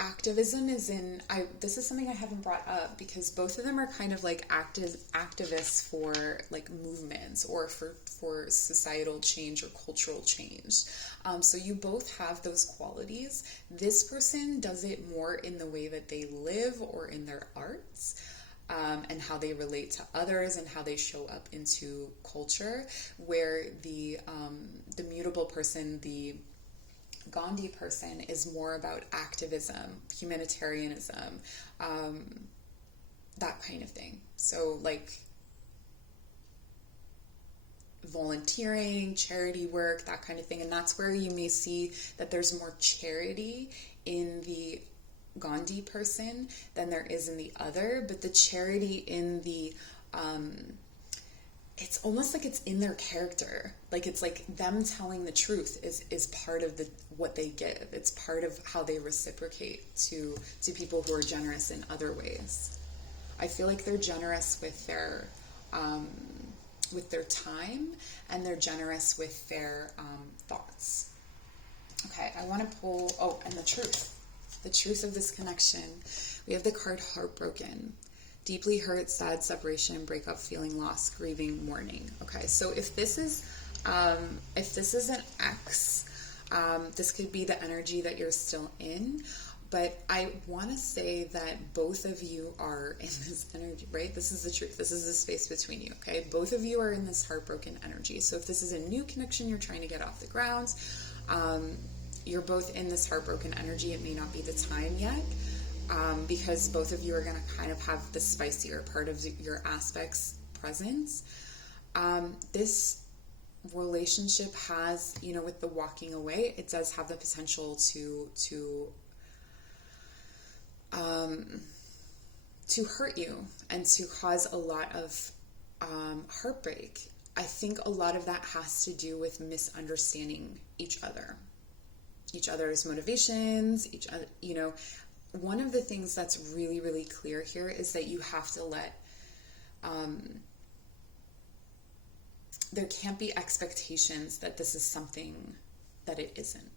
activism is in, this is something I haven't brought up, because both of them are kind of like activists for, like, movements, or for societal change or cultural change. So you both have those qualities. This person does it more in the way that they live, or in their arts, and how they relate to others, and how they show up into culture, where the mutable person, the Gandhi person, is more about activism, humanitarianism, that kind of thing. So, like, volunteering, charity work, that kind of thing. And that's where you may see that there's more charity in the Gandhi person than there is in the other. But the charity in the it's almost like it's in their character. Like, it's like them telling the truth is part of what they give. It's part of how they reciprocate to people who are generous in other ways. I feel like they're generous with their time, and they're generous with their thoughts. Okay, I want to pull, and the truth of this connection. We have the card Heartbroken. Deeply hurt, sad, separation, breakup, feeling lost, grieving, mourning. Okay, so if this is an ex, this could be the energy that you're still in. But I want to say that both of you are in this energy, right? This is the truth. This is the space between you, okay? Both of you are in this heartbroken energy. So if this is a new connection you're trying to get off the ground, you're both in this heartbroken energy. It may not be the time yet. Because both of you are going to kind of have the spicier part of your aspects presence. This relationship has, with the walking away, it does have the potential to hurt you and to cause a lot of heartbreak. I think a lot of that has to do with misunderstanding each other's motivations, one of the things that's really, really clear here is that you have to let, there can't be expectations that this is something that it isn't.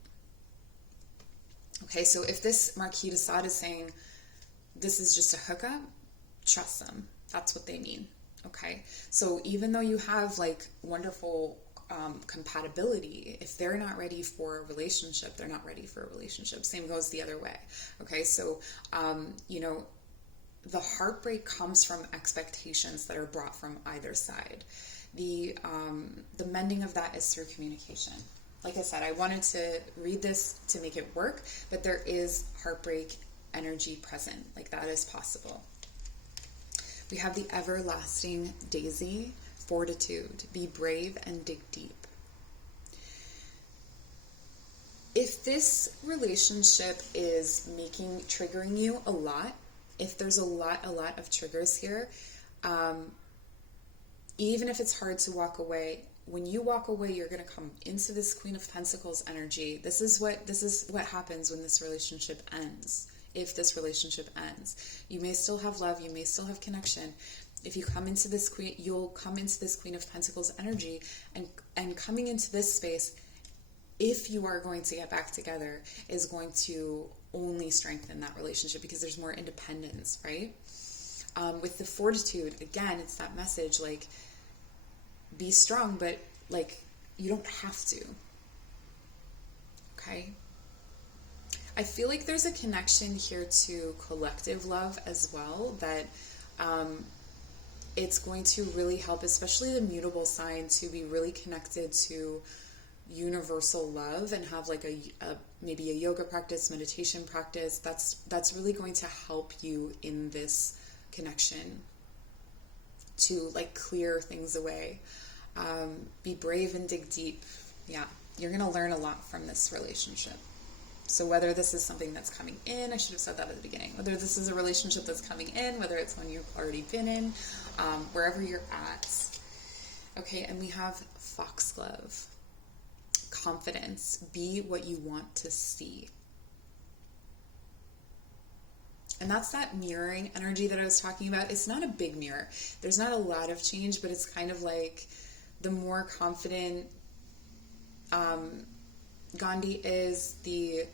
Okay, so if this Marquis de Sade is saying, this is just a hookup, trust them. That's what they mean. Okay, so even though you have, like, wonderful compatibility, if they're not ready for a relationship, they're not ready for a relationship. Same goes the other way. Okay, so the heartbreak comes from expectations that are brought from either side. The mending of that is through communication. Like I said, I wanted to read this to make it work, but there is heartbreak energy present. Like, that is possible. We have the everlasting daisy, fortitude. Be brave and dig deep. If this relationship is triggering you a lot, if there's a lot of triggers here, even if it's hard to walk away, when you walk away, you're going to come into this Queen of Pentacles energy. This is what happens when this relationship ends. If this relationship ends, you may still have love, you may still have connection. If you come into this queen, you'll come into this Queen of Pentacles energy, and coming into this space, if you are going to get back together, is going to only strengthen that relationship, because there's more independence, right? With the fortitude, again, it's that message, like, be strong, but like, you don't have to. Okay? I feel like there's a connection here to collective love as well, that it's going to really help, especially the mutable sign, to be really connected to universal love and have like maybe a yoga practice, meditation practice. That's really going to help you in this connection to like clear things away. Be brave and dig deep. Yeah, you're going to learn a lot from this relationship. So whether this is something that's coming in, I should have said that at the beginning, whether this is a relationship that's coming in, whether it's one you've already been in, wherever you're at. Okay, and we have foxglove. Confidence. Be what you want to see. And that's that mirroring energy that I was talking about. It's not a big mirror. There's not a lot of change, but it's kind of like the more confident Gandhi is, the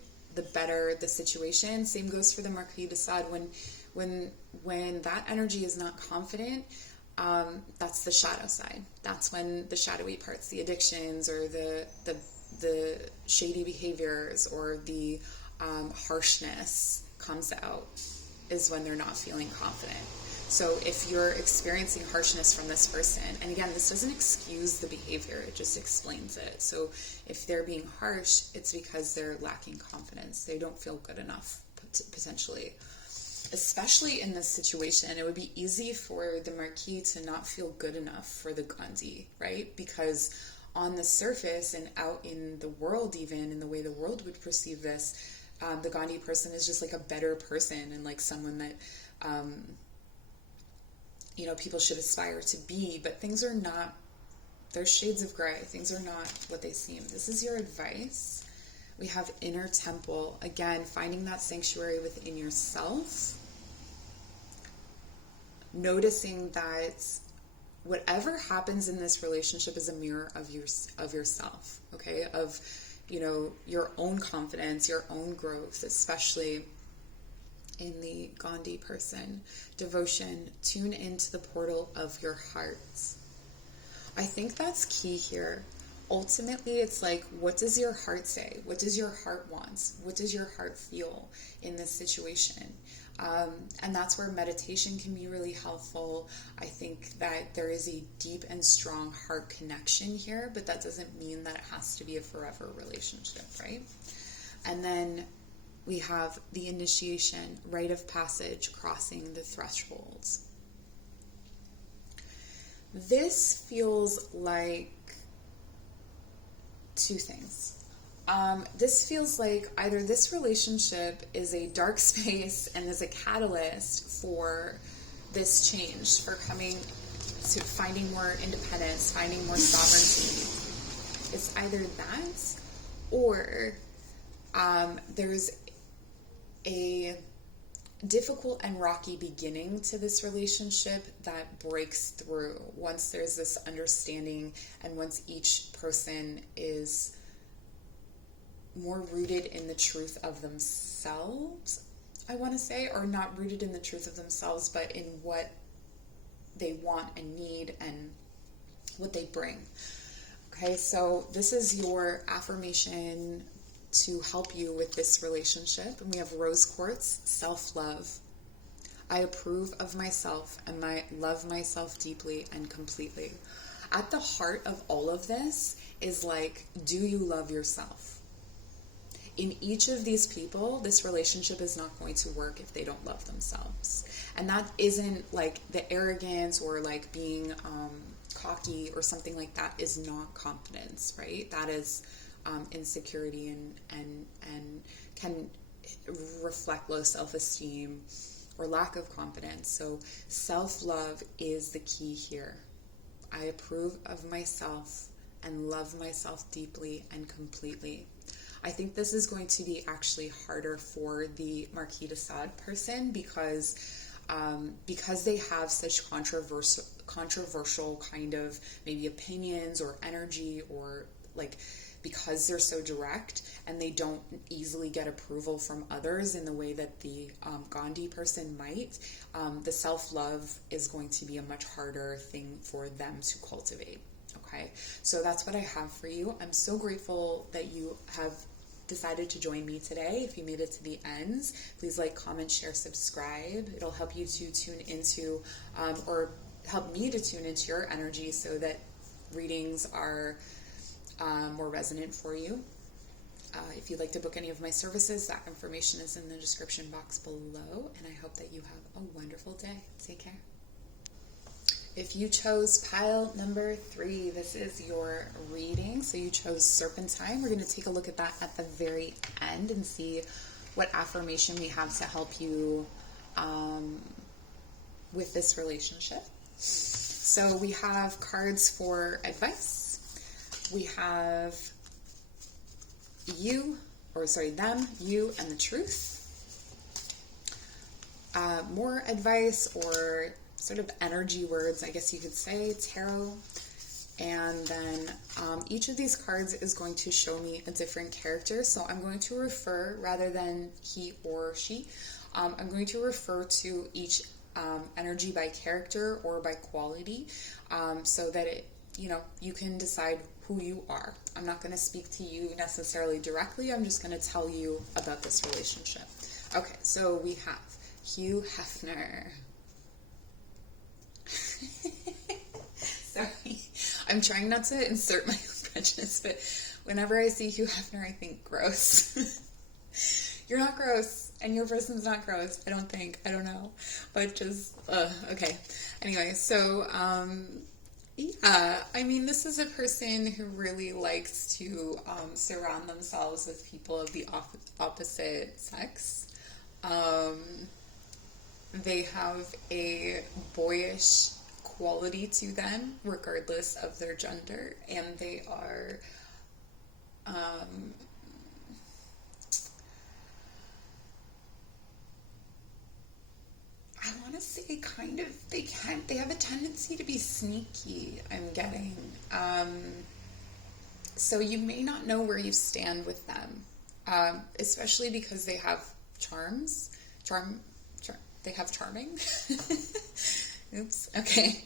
better the situation. Same goes for the Marquis de Sade. When that energy is not confident, that's the shadow side. That's when the shadowy parts, the addictions, or the shady behaviors, or the harshness comes out, is when they're not feeling confident. So if you're experiencing harshness from this person, and again, this doesn't excuse the behavior, it just explains it. So if they're being harsh, it's because they're lacking confidence. They don't feel good enough, potentially. Especially in this situation, it would be easy for the Marquis to not feel good enough for the Gandhi, right? Because on the surface and out in the world, even in the way the world would perceive this, the Gandhi person is just like a better person, and like someone that people should aspire to be. But things are not, there's shades of gray. Things are not what they seem. This is your advice. We have inner temple. Again, finding that sanctuary within yourself. Noticing that whatever happens in this relationship is a mirror of yourself, okay? Of, your own confidence, your own growth, especially in the Gandhi person. Devotion, tune into the portal of your heart. I think that's key here. Ultimately, it's like, what does your heart say? What does your heart want? What does your heart feel in this situation? And that's where meditation can be really helpful. I think that there is a deep and strong heart connection here, but that doesn't mean that it has to be a forever relationship, right? And then we have the initiation, rite of passage, crossing the thresholds. This feels like two things. This feels like either this relationship is a dark space and is a catalyst for this change, for coming to finding more independence, finding more sovereignty. It's either that, or there's a difficult and rocky beginning to this relationship that breaks through once there's this understanding, and once each person is more rooted in the truth of themselves, I want to say, or not rooted in the truth of themselves, but in what they want and need and what they bring. Okay, so this is your affirmation to help you with this relationship. And we have rose quartz, self-love. I approve of myself and love myself deeply and completely. At the heart of all of this is like, do you love yourself? In each of these people, this relationship is not going to work if they don't love themselves. And that isn't like the arrogance or like being cocky or something like that is not confidence, right? That is insecurity and can reflect low self-esteem or lack of confidence. So self-love is the key here. I approve of myself and love myself deeply and completely. I think this is going to be actually harder for the Marquis de Sade person because they have such controversial kind of maybe opinions or energy, or like because they're so direct and they don't easily get approval from others in the way that the Gandhi person might, the self-love is going to be a much harder thing for them to cultivate. Okay, so that's what I have for you. I'm so grateful that you have decided to join me today. If you made it to the end, please like, comment, share, subscribe. It'll help you to tune into or help me to tune into your energy so that readings are more resonant for you. If you'd like to book any of my services, that information is in the description box below, and I hope that you have a wonderful day. Take care. If you chose pile number 3, this is your reading. So you chose Serpentine. We're going to take a look at that at the very end and see what affirmation we have to help you with this relationship. So we have cards for advice. We have them, you, and the truth. More advice or sort of energy words, I guess you could say, tarot. And then each of these cards is going to show me a different character. So I'm going to refer, rather than he or she, I'm going to refer to each energy by character or by quality, so that you can decide who you are. I'm not going to speak to you necessarily directly. I'm just going to tell you about this relationship. Okay, so we have Hugh Hefner. Sorry, I'm trying not to insert my own prejudice, but whenever I see Hugh Hefner, I think gross. You're not gross, and your person's not gross, I don't think. I don't know, but just, okay. Anyway, so, yeah, I mean, this is a person who really likes to surround themselves with people of the opposite sex. They have a boyish quality to them, regardless of their gender, and they are, I want to say kind of, they have a tendency to be sneaky, I'm getting. So you may not know where you stand with them, especially because they have they have charming. Oops. Okay.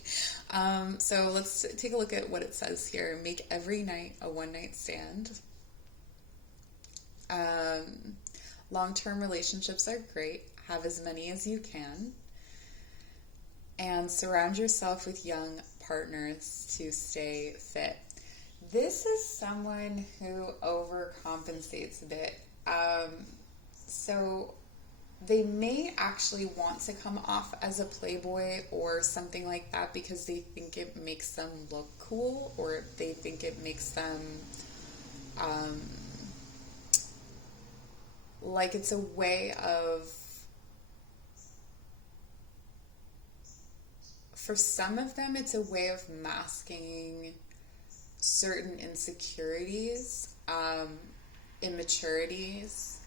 So let's take a look at what it says here. Make every night a one-night stand. Long-term relationships are great. Have as many as you can. And surround yourself with young partners to stay fit. This is someone who overcompensates a bit. So they may actually want to come off as a playboy or something like that because they think it makes them look cool, or they think it makes them like it's a way of, for some of them, it's a way of masking certain insecurities, immaturities.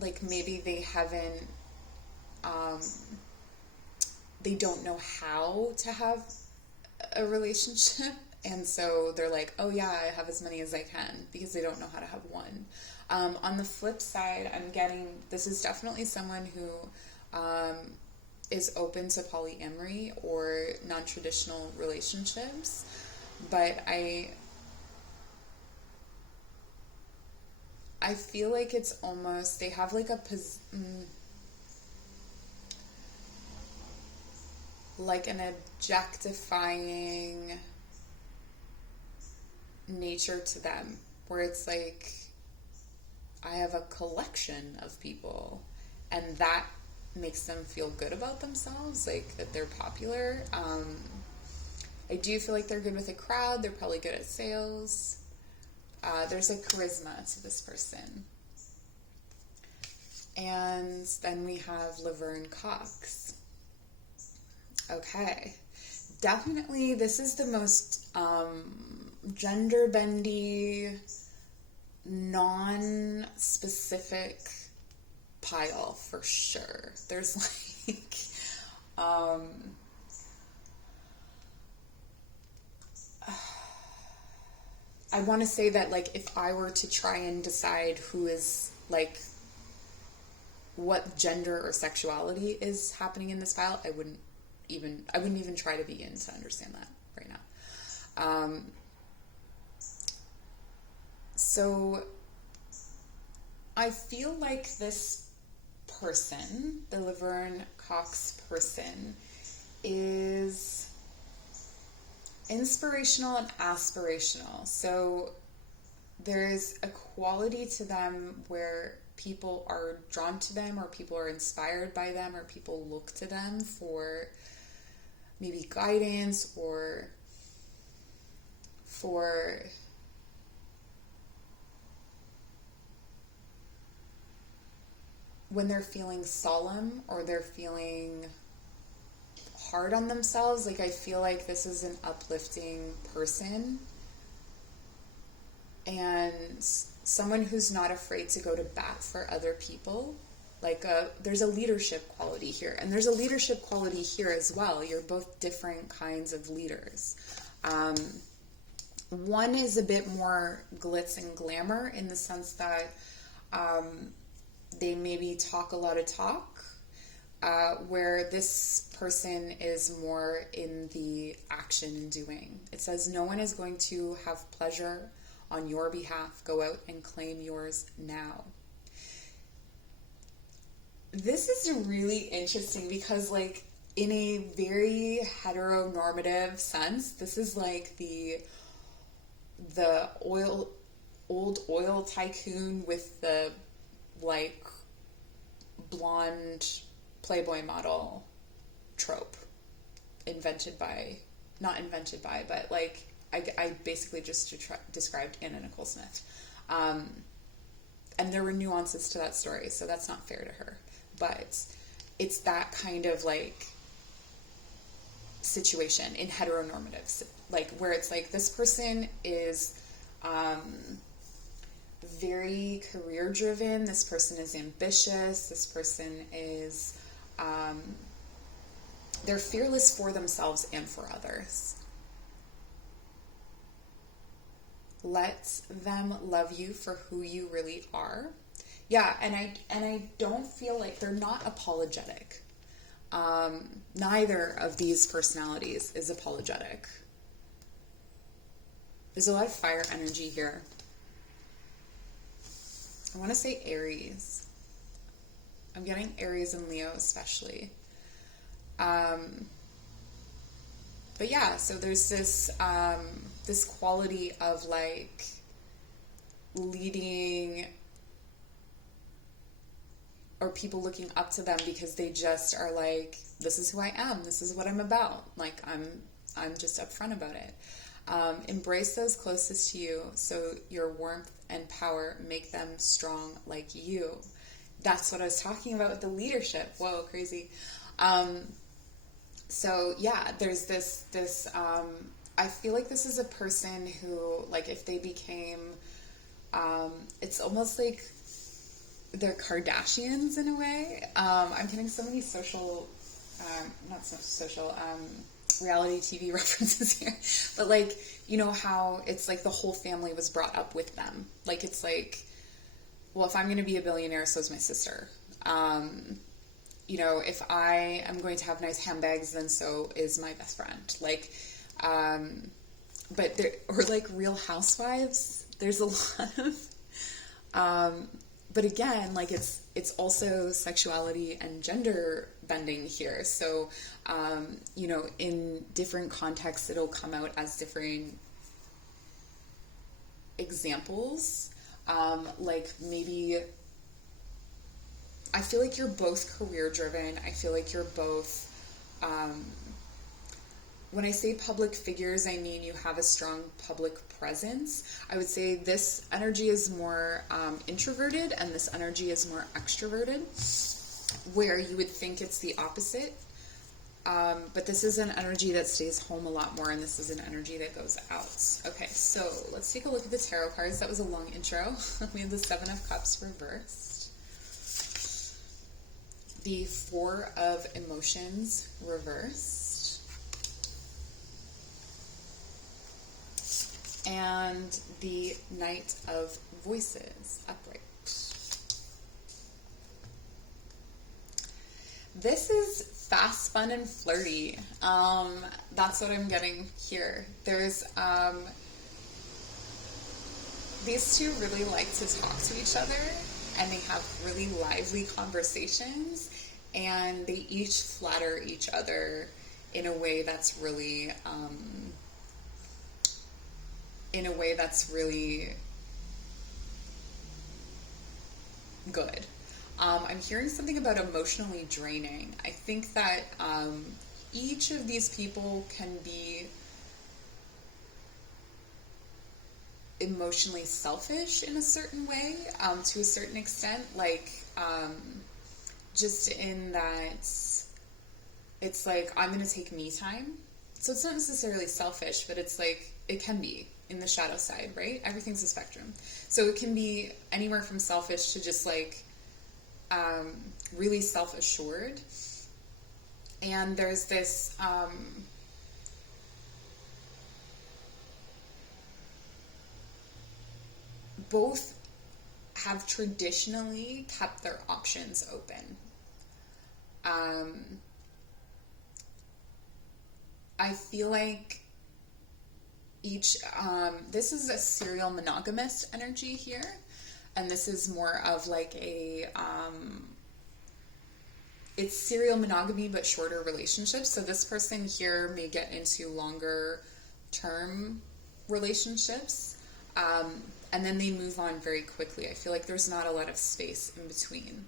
Like maybe they haven't, they don't know how to have a relationship, and so they're like, oh yeah, I have as many as I can, because they don't know how to have one. On the flip side, I'm getting, this is definitely someone who is open to polyamory or non-traditional relationships, but I feel like it's almost, they have like a, like an objectifying nature to them, where it's like, I have a collection of people, and that makes them feel good about themselves, like that they're popular. I do feel like they're good with a crowd. They're probably good at sales. There's a charisma to this person. And then we have Laverne Cox. Okay. Definitely, this is the most gender-bendy, non-specific pile for sure. There's like, I want to say that, like, if I were to try and decide who is, like, what gender or sexuality is happening in this file, I wouldn't even try to begin to understand that right now. So I feel like this person, the Laverne Cox person, is inspirational and aspirational. So there's a quality to them where people are drawn to them, or people are inspired by them, or people look to them for maybe guidance, or for when they're feeling solemn or they're feeling hard on themselves. Like, I feel like this is an uplifting person and someone who's not afraid to go to bat for other people. Like, there's a leadership quality here, and there's a leadership quality here as well. You're both different kinds of leaders. One is a bit more glitz and glamour in the sense that they maybe talk a lot of talk, where this person is more in the action and doing. It says, no one is going to have pleasure on your behalf. Go out and claim yours now. This is really interesting because, like, in a very heteronormative sense, this is like the old oil tycoon with the, like, blonde Playboy model trope not invented by, but like I basically just described Anna Nicole Smith. And there were nuances to that story, so that's not fair to her. But it's that kind of, like, situation in heteronormative, like, where it's like this person is very career driven, this person is ambitious, this person is they're fearless for themselves and for others. Let them love you for who you really are. Yeah, and I don't feel like they're not apologetic. Neither of these personalities is apologetic. There's a lot of fire energy here. I want to say Aries. I'm getting Aries and Leo especially. But yeah, so there's this this quality of, like, leading, or people looking up to them because they just are like, this is who I am, this is what I'm about. Like, I'm just upfront about it. Embrace those closest to you so your warmth and power make them strong like you. That's what I was talking about with the leadership. Whoa, crazy. So yeah, there's this I feel like this is a person who, like, if they became, it's almost like they're Kardashians in a way. I'm getting so many reality TV references here, but, like, you know how it's like the whole family was brought up with them. Like, it's like, well, if I'm going to be a billionaire, so is my sister. You know, if I am going to have nice handbags, then so is my best friend. Like, but there, or like Real Housewives, there's a lot of But again, like it's also sexuality and gender bending here. So, in different contexts, it'll come out as different examples. Like maybe I feel like you're both career driven. I feel like you're both, when I say public figures, I mean you have a strong public presence. I would say this energy is more introverted and this energy is more extroverted, where you would think it's the opposite. But this is an energy that stays home a lot more, and this is an energy that goes out. Okay, so let's take a look at the tarot cards. That was a long intro. We have the Seven of Cups reversed, the Four of Emotions reversed, and the Knight of Voices upright. This is fast, fun, and flirty. That's what I'm getting here. There's, these two really like to talk to each other, and they have really lively conversations, and they each flatter each other in a way that's really, good. I'm hearing something about emotionally draining. I think that each of these people can be emotionally selfish in a certain way, to a certain extent, like just in that it's like, I'm going to take me time. So it's not necessarily selfish, but it's like, it can be in the shadow side, right? Everything's a spectrum. So it can be anywhere from selfish to just like, really self-assured. And there's this, both have traditionally kept their options open. I feel like each, this is a serial monogamous energy here. And this is more of like a, it's serial monogamy, but shorter relationships. So this person here may get into longer term relationships. And then they move on very quickly. I feel like there's not a lot of space in between.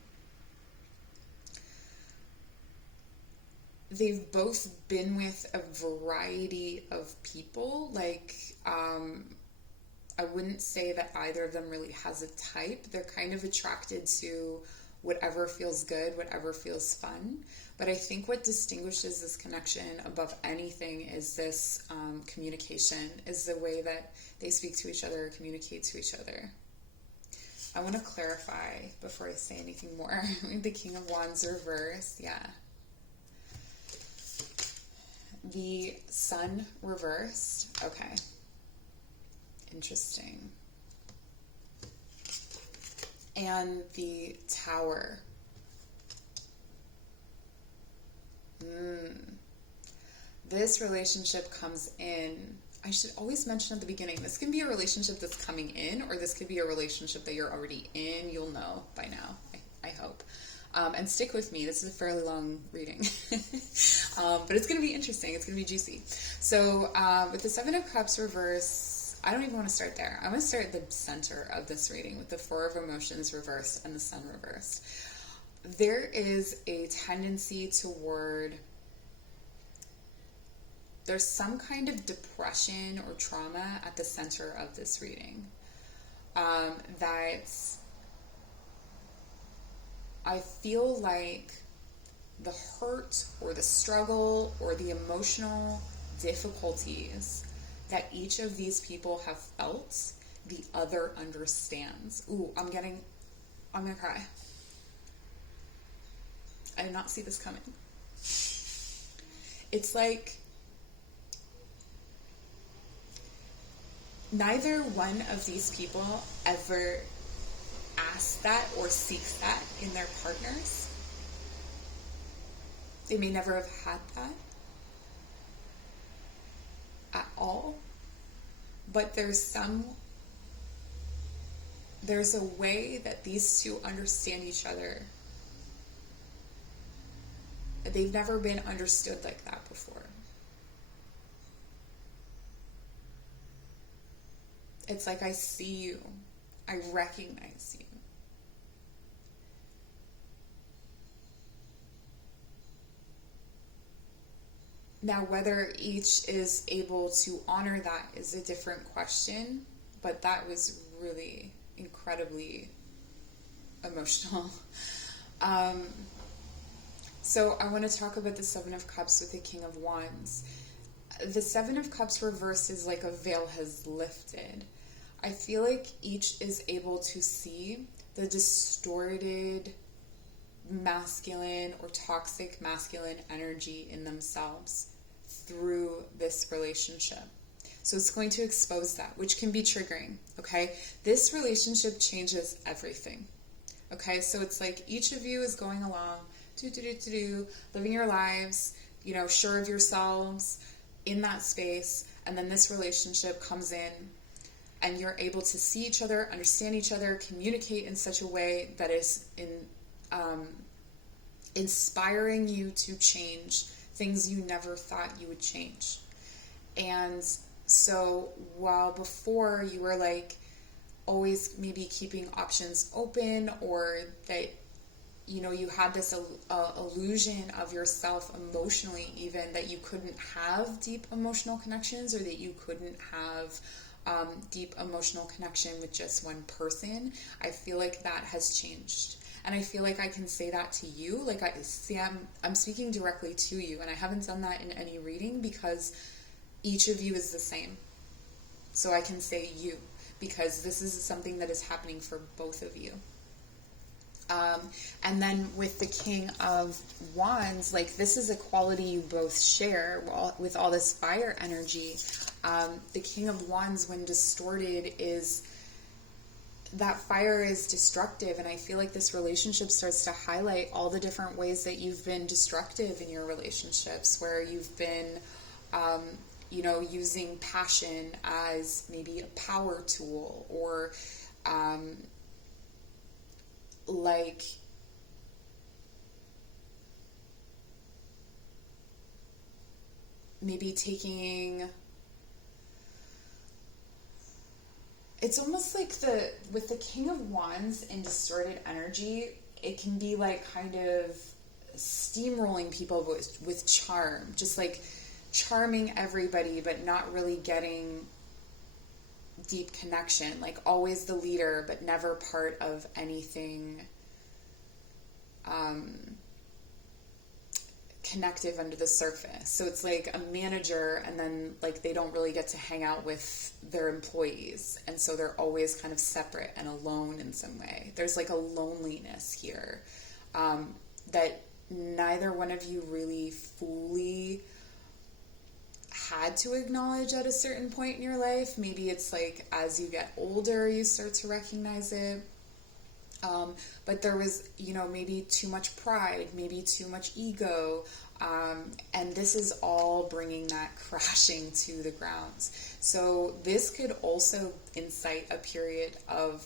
They've both been with a variety of people. Like, I wouldn't say that either of them really has a type. They're kind of attracted to whatever feels good, whatever feels fun. But I think what distinguishes this connection above anything is this communication, is the way that they speak to each other, communicate to each other. I want to clarify before I say anything more. The King of Wands reversed, yeah. The Sun reversed, okay. Interesting. And the Tower. This relationship comes in. I should always mention at the beginning, this can be a relationship that's coming in, or this could be a relationship that you're already in. You'll know by now, I hope. And stick with me. This is a fairly long reading. But it's going to be interesting. It's going to be juicy. So with the Seven of Cups reverse, I don't even want to start there. I'm going to start at the center of this reading with the Four of Emotions reversed and the Sun reversed. There is a tendency toward, there's some kind of depression or trauma at the center of this reading. That I feel like the hurt or the struggle or the emotional difficulties that each of these people have felt, the other understands. Ooh, I'm gonna cry. I did not see this coming. It's like neither one of these people ever ask that or seek that in their partners. They may never have had that at all, but there's some there's a way that these two understand each other. They've never been understood like that before. It's like, I see you. I recognize you. Now, whether each is able to honor that is a different question, but that was really incredibly emotional. So I want to talk about the Seven of Cups with the King of Wands. The Seven of Cups reversed is like a veil has lifted. I feel like each is able to see the distorted masculine or toxic masculine energy in themselves through this relationship. So it's going to expose that, which can be triggering, okay? This relationship changes everything, okay? So it's like each of you is going along, living your lives, you know, sure of yourselves in that space, and then this relationship comes in and you're able to see each other, understand each other, communicate in such a way that is inspiring you to change things you never thought you would change. And so while before you were like always maybe keeping options open, or that, you know, you had this illusion of yourself emotionally, even that you couldn't have deep emotional connections, or that you couldn't have deep emotional connection with just one person, I feel like that has changed. And I feel like I can say that to you. Like, I'm speaking directly to you, and I haven't done that in any reading because each of you is the same. So I can say you, because this is something that is happening for both of you. And then with the King of Wands, like, this is a quality you both share with all this fire energy. The King of Wands, when distorted, is that fire is destructive, and I feel like this relationship starts to highlight all the different ways that you've been destructive in your relationships, where you've been, you know, using passion as maybe a power tool, or like maybe taking, it's almost like with the King of Wands in distorted energy, it can be like kind of steamrolling people with charm, just like charming everybody, but not really getting deep connection, like always the leader, but never part of anything connective under the surface. So it's like a manager, and then like they don't really get to hang out with their employees, and so they're always kind of separate and alone in some way. There's like a loneliness here that neither one of you really fully had to acknowledge at a certain point in your life. Maybe it's like as you get older you start to recognize it, but there was, you know, maybe too much pride, maybe too much ego, and this is all bringing that crashing to the grounds. So this could also incite a period of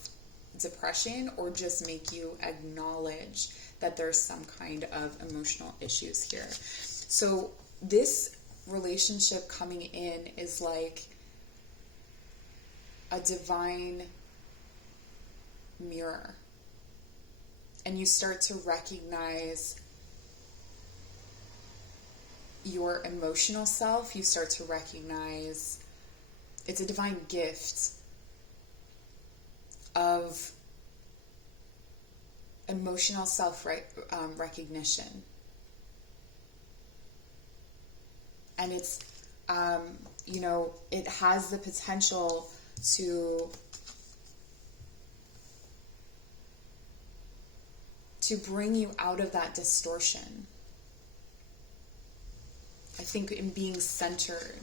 depression, or just make you acknowledge that there's some kind of emotional issues here. So this relationship coming in is like a divine mirror, and you start to recognize your emotional self. You start to recognize it's a divine gift of emotional self recognition. And it's, you know, it has the potential to bring you out of that distortion. I think in being centered,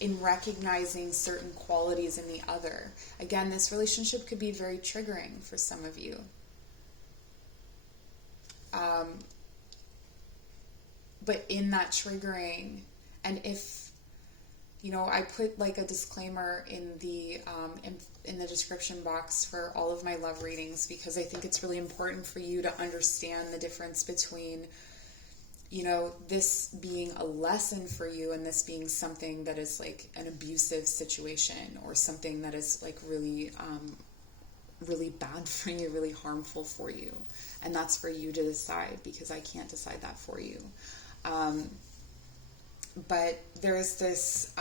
in recognizing certain qualities in the other. Again, this relationship could be very triggering for some of you. But in that triggering, and if I put like a disclaimer in the description box for all of my love readings, because I think it's really important for you to understand the difference between, this being a lesson for you and this being something that is like an abusive situation, or something that is like really, really bad for you, really harmful for you. And that's for you to decide, because I can't decide that for you. But there's this,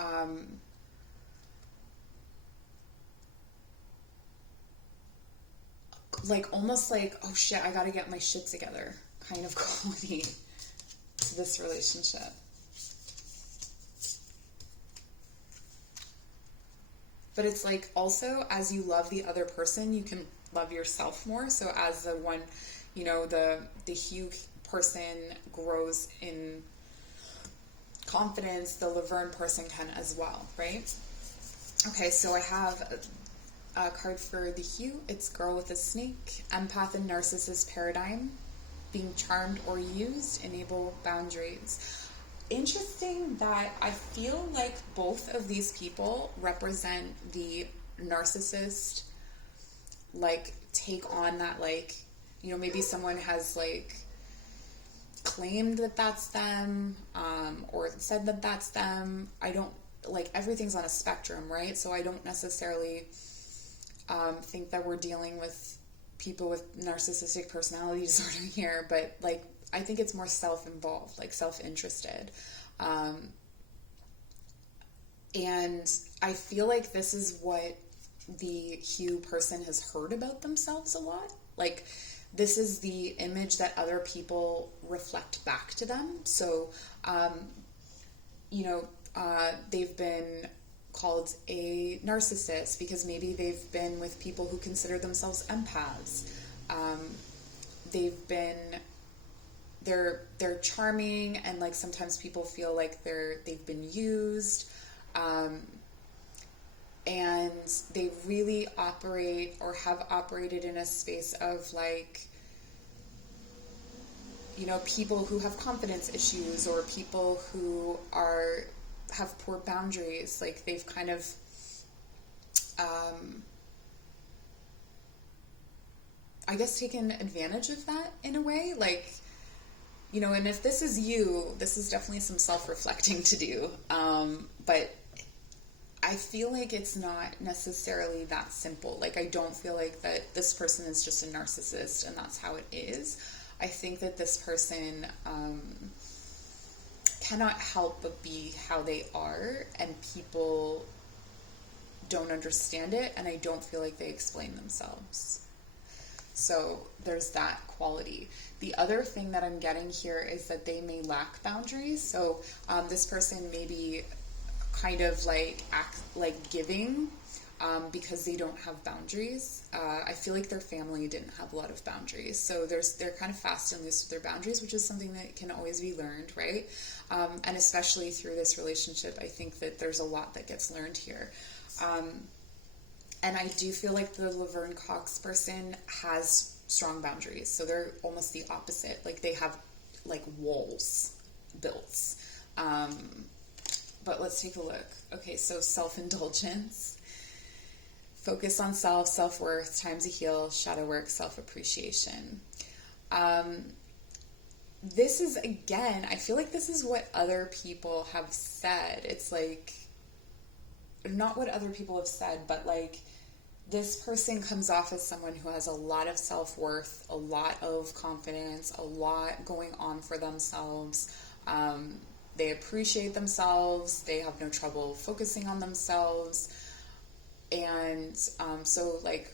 like almost like, oh shit, I gotta get my shit together kind of quality to this relationship. But it's like also, as you love the other person, you can love yourself more. So as the one, the Hugh person grows in confidence, the Laverne person can as well, right? Okay, so I have a card for the Hugh. It's Girl with a Snake. Empath and narcissist paradigm. Being charmed or used. Enable boundaries. Interesting that I feel like both of these people represent the narcissist, like, take on that, like, maybe someone has, like, claimed that that's them, or said that that's them. I don't, like, everything's on a spectrum, right? So I don't necessarily think that we're dealing with people with narcissistic personality disorder here, but, like, I think it's more self-involved, like self-interested. And I feel like this is what the Hugh person has heard about themselves a lot. Like, this is the image that other people reflect back to them. So, they've been called a narcissist because maybe they've been with people who consider themselves empaths. They're charming, and like sometimes people feel like they've been used, and they really operate or have operated in a space of like, people who have confidence issues, or people who have poor boundaries. Like they've kind of I guess taken advantage of that in a way, like, and if this is you, this is definitely some self-reflecting to do. But I feel like it's not necessarily that simple. Like, I don't feel like that this person is just a narcissist and that's how it is. I think that this person cannot help but be how they are, and people don't understand it, and I don't feel like they explain themselves. So there's that quality. The other thing that I'm getting here is that they may lack boundaries. So this person may be kind of like giving because they don't have boundaries. I feel like their family didn't have a lot of boundaries. So they're kind of fast and loose with their boundaries, which is something that can always be learned, right? And especially through this relationship, I think that there's a lot that gets learned here. And I do feel like the Laverne Cox person has strong boundaries. So they're almost the opposite. Like they have like walls built. But let's take a look. Okay, so self-indulgence. Focus on self, self-worth, time to heal, shadow work, self-appreciation. This is, again, I feel like this is what other people have said. It's like, not what other people have said, but like, this person comes off as someone who has a lot of self-worth, a lot of confidence, a lot going on for themselves. They appreciate themselves. They have no trouble focusing on themselves. And so like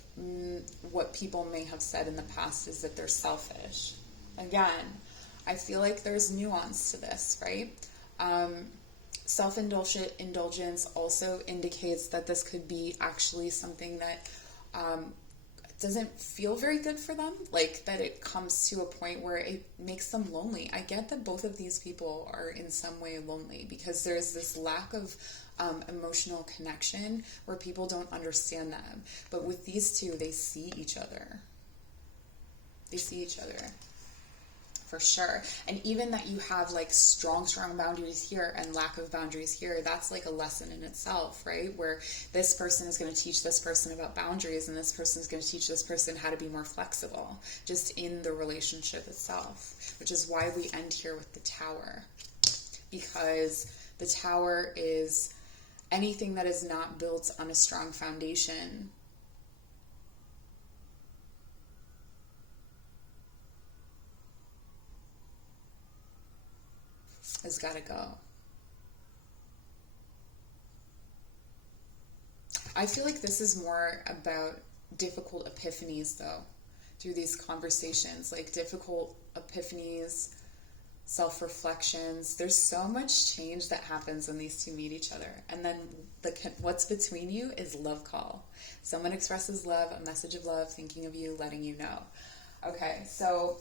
what people may have said in the past is that they're selfish. Again, I feel like there's nuance to this, right? Self-indulgence also indicates that this could be actually something that doesn't feel very good for them, like that it comes to a point where it makes them lonely. I get that both of these people are in some way lonely because there's this lack of emotional connection where people don't understand them. But with these two, they see each other. They see each other. For sure. And even that you have like strong boundaries here and lack of boundaries here, that's like a lesson in itself, right? Where this person is going to teach this person about boundaries, and this person is going to teach this person how to be more flexible just in the relationship itself, which is why we end here with the Tower. Because the Tower is anything that is not built on a strong foundation has got to go. I feel like this is more about difficult epiphanies, though, through these conversations, like difficult epiphanies, self-reflections. There's so much change that happens when these two meet each other. And then what's between you is love call. Someone expresses love, a message of love, thinking of you, letting you know. Okay, so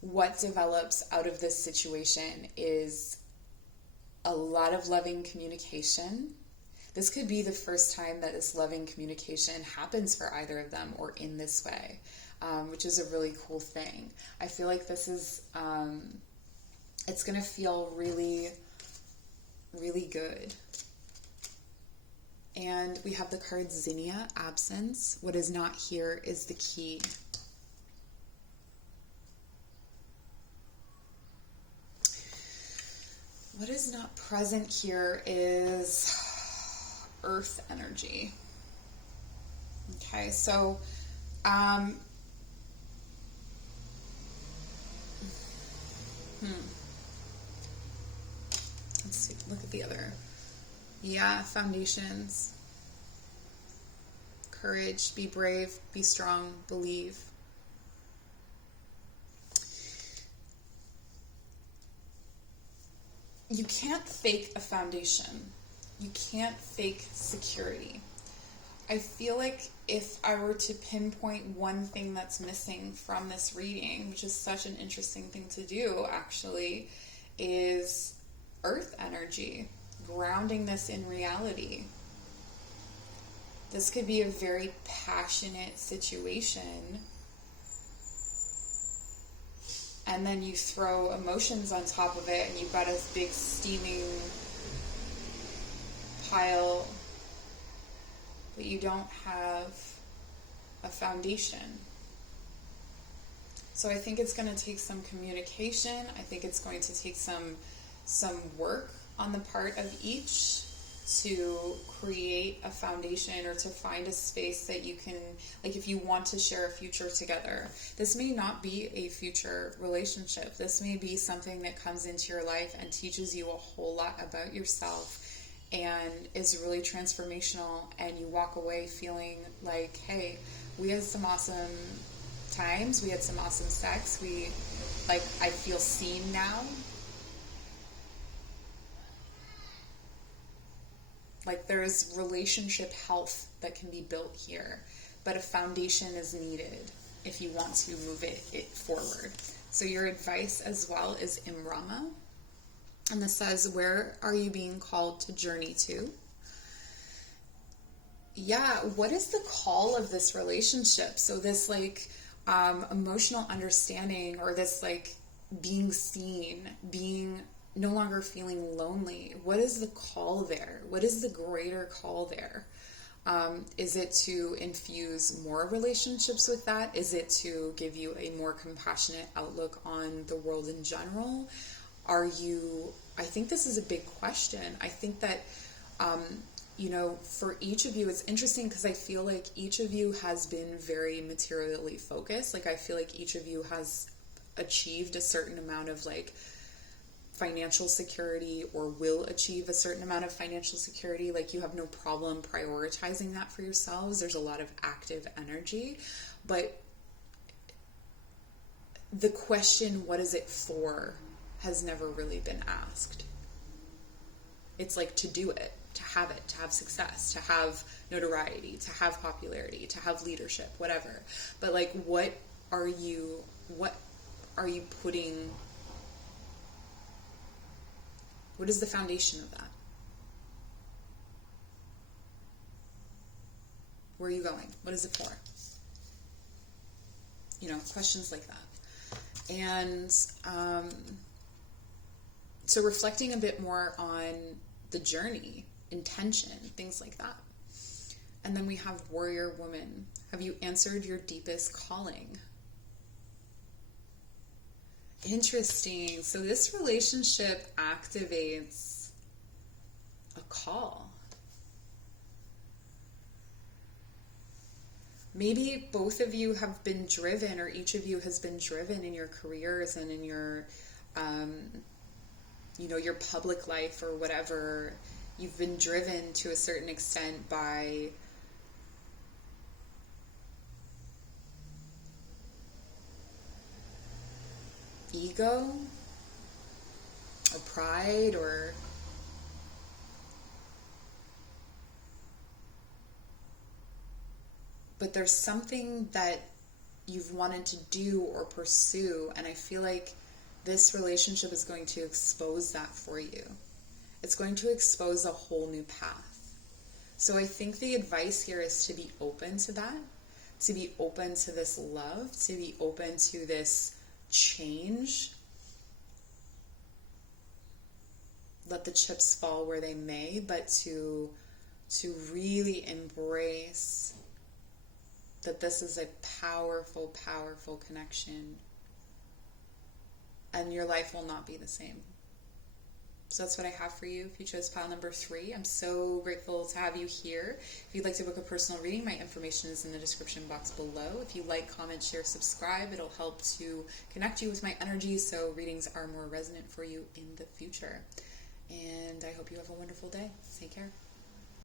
what develops out of this situation is a lot of loving communication. This could be the first time that this loving communication happens for either of them or in this way, which is a really cool thing. I feel like this is, it's going to feel really, really good. And we have the card Zinnia, absence. What is not here is the key. What is not present here is earth energy. Okay, so let's see, look at the other. Yeah, foundations. Courage, be brave, be strong, believe. You can't fake a foundation. You can't fake security. I feel like if I were to pinpoint one thing that's missing from this reading, which is such an interesting thing to do, actually, is earth energy, grounding this in reality. This could be a very passionate situation, and then you throw emotions on top of it, and you've got a big steaming pile, but you don't have a foundation. So I think it's going to take some communication. I think it's going to take some work on the part of each to create a foundation or to find a space that you can, like if you want to share a future together. This may not be a future relationship. This may be something that comes into your life and teaches you a whole lot about yourself and is really transformational, and you walk away feeling like, hey, we had some awesome times, we had some awesome sex, I feel seen now. Like there's relationship health that can be built here, but a foundation is needed if you want to move it forward. So your advice as well is Imrama. And this says, where are you being called to journey to? Yeah, what is the call of this relationship? So this emotional understanding, or this being seen, being no longer feeling lonely. What is the call there? What is the greater call there? Is it to infuse more relationships with that? Is it to give you a more compassionate outlook on the world in general? I think this is a big question. I think that, for each of you, it's interesting because I feel like each of you has been very materially focused. Like I feel like each of you has achieved a certain amount of financial security, or will achieve a certain amount of financial security. Like you have no problem prioritizing that for yourselves. There's a lot of active energy, but the question, what is it for, has never really been asked. It's to do it, to have success, to have notoriety, to have popularity, to have leadership, whatever. But what are you putting, what is the foundation of that? Where are you going? What is it for? Questions like that. And so reflecting a bit more on the journey, intention, things like that. And then we have warrior woman. Have you answered your deepest calling? Interesting. So this relationship activates a call. Maybe both of you have been driven, or each of you has been driven in your careers and in your, your public life or whatever. You've been driven to a certain extent by ego or pride, but there's something that you've wanted to do or pursue, and I feel like this relationship is going to expose that for you. It's going to expose a whole new path. So I think the advice here is to be open to that, to be open to this love, to be open to this change. Let the chips fall where they may, but to really embrace that this is a powerful, powerful connection, and your life will not be the same. So that's what I have for you if you chose pile number 3. I'm so grateful to have you here. If you'd like to book a personal reading, my information is in the description box below. If you like, comment, share, subscribe, it'll help to connect you with my energy so readings are more resonant for you in the future. And I hope you have a wonderful day. Take care.